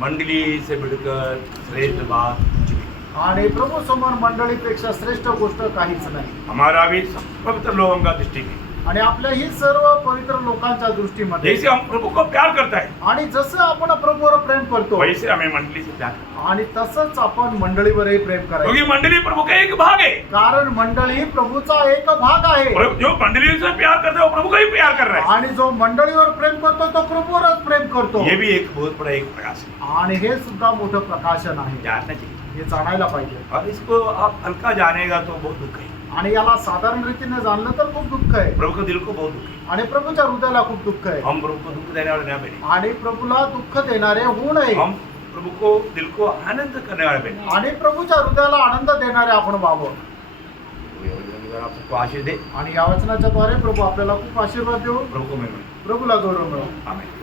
मंडली से बढ़कर श्रेष्ठ बात कुछ भी नहीं। आणि प्रभू समोर मंडळीपेक्षा श्रेष्ठ गोष्ट काहीच नाही. हमारा भी सब पवित्र लोगों का दृष्टि है। आणि आपल्या ही सर्व पवित्र लोकांच्या दृष्टीमध्ये जैसे हम प्रभु को प्यार करता है आणि जसं आपण प्रभूवर प्रेम करतो वैसे हमें मंडली से प्यार करना आणि तसंच आपण मंडळीवरही प्रेम है। करायचं, क्योंकि मंडली प्रभु का एक भाग है। कारण मंडळी प्रभूचा एक भाग आहे जो मंडली से प्यार करता है वो प्रभु का ही प्यार कर रहा है। आणि जो मंडळीवर प्रेम करतो तो प्रभूवरच प्रेम करतो ये भी एक बहुत बड़ा एक प्रयास है, आणि हे सुद्धा मोठं प्रकाशन आहे, जानना चाहिए। हे जाणायला पाहिजे। और इसको आप हल्का जानेगा तो बहुत दुख है, आणि याला साधारण रीतीने जाणलं तर खूप दुःख आहे प्रभु के दिल को बहुत दुख है। आणि प्रभूच्या हृदयाला खूप दुःख आहे हम प्रभु को दुख देने वाले नहीं बने, आणि प्रभूला दुःख देणारे होऊ नये हम प्रभु को दिल को आनंद करने वाले बने। आणि प्रभूच्या हृदयाला आनंद देणारे आपण व्हावं। आप सबको आशीष दे, आणि या वचनाच्या द्वारे प्रभू आपल्याला खूप आशीर्वाद देऊ, प्रभु को महिमा। प्रभूला गौरव मिळो। आमीन।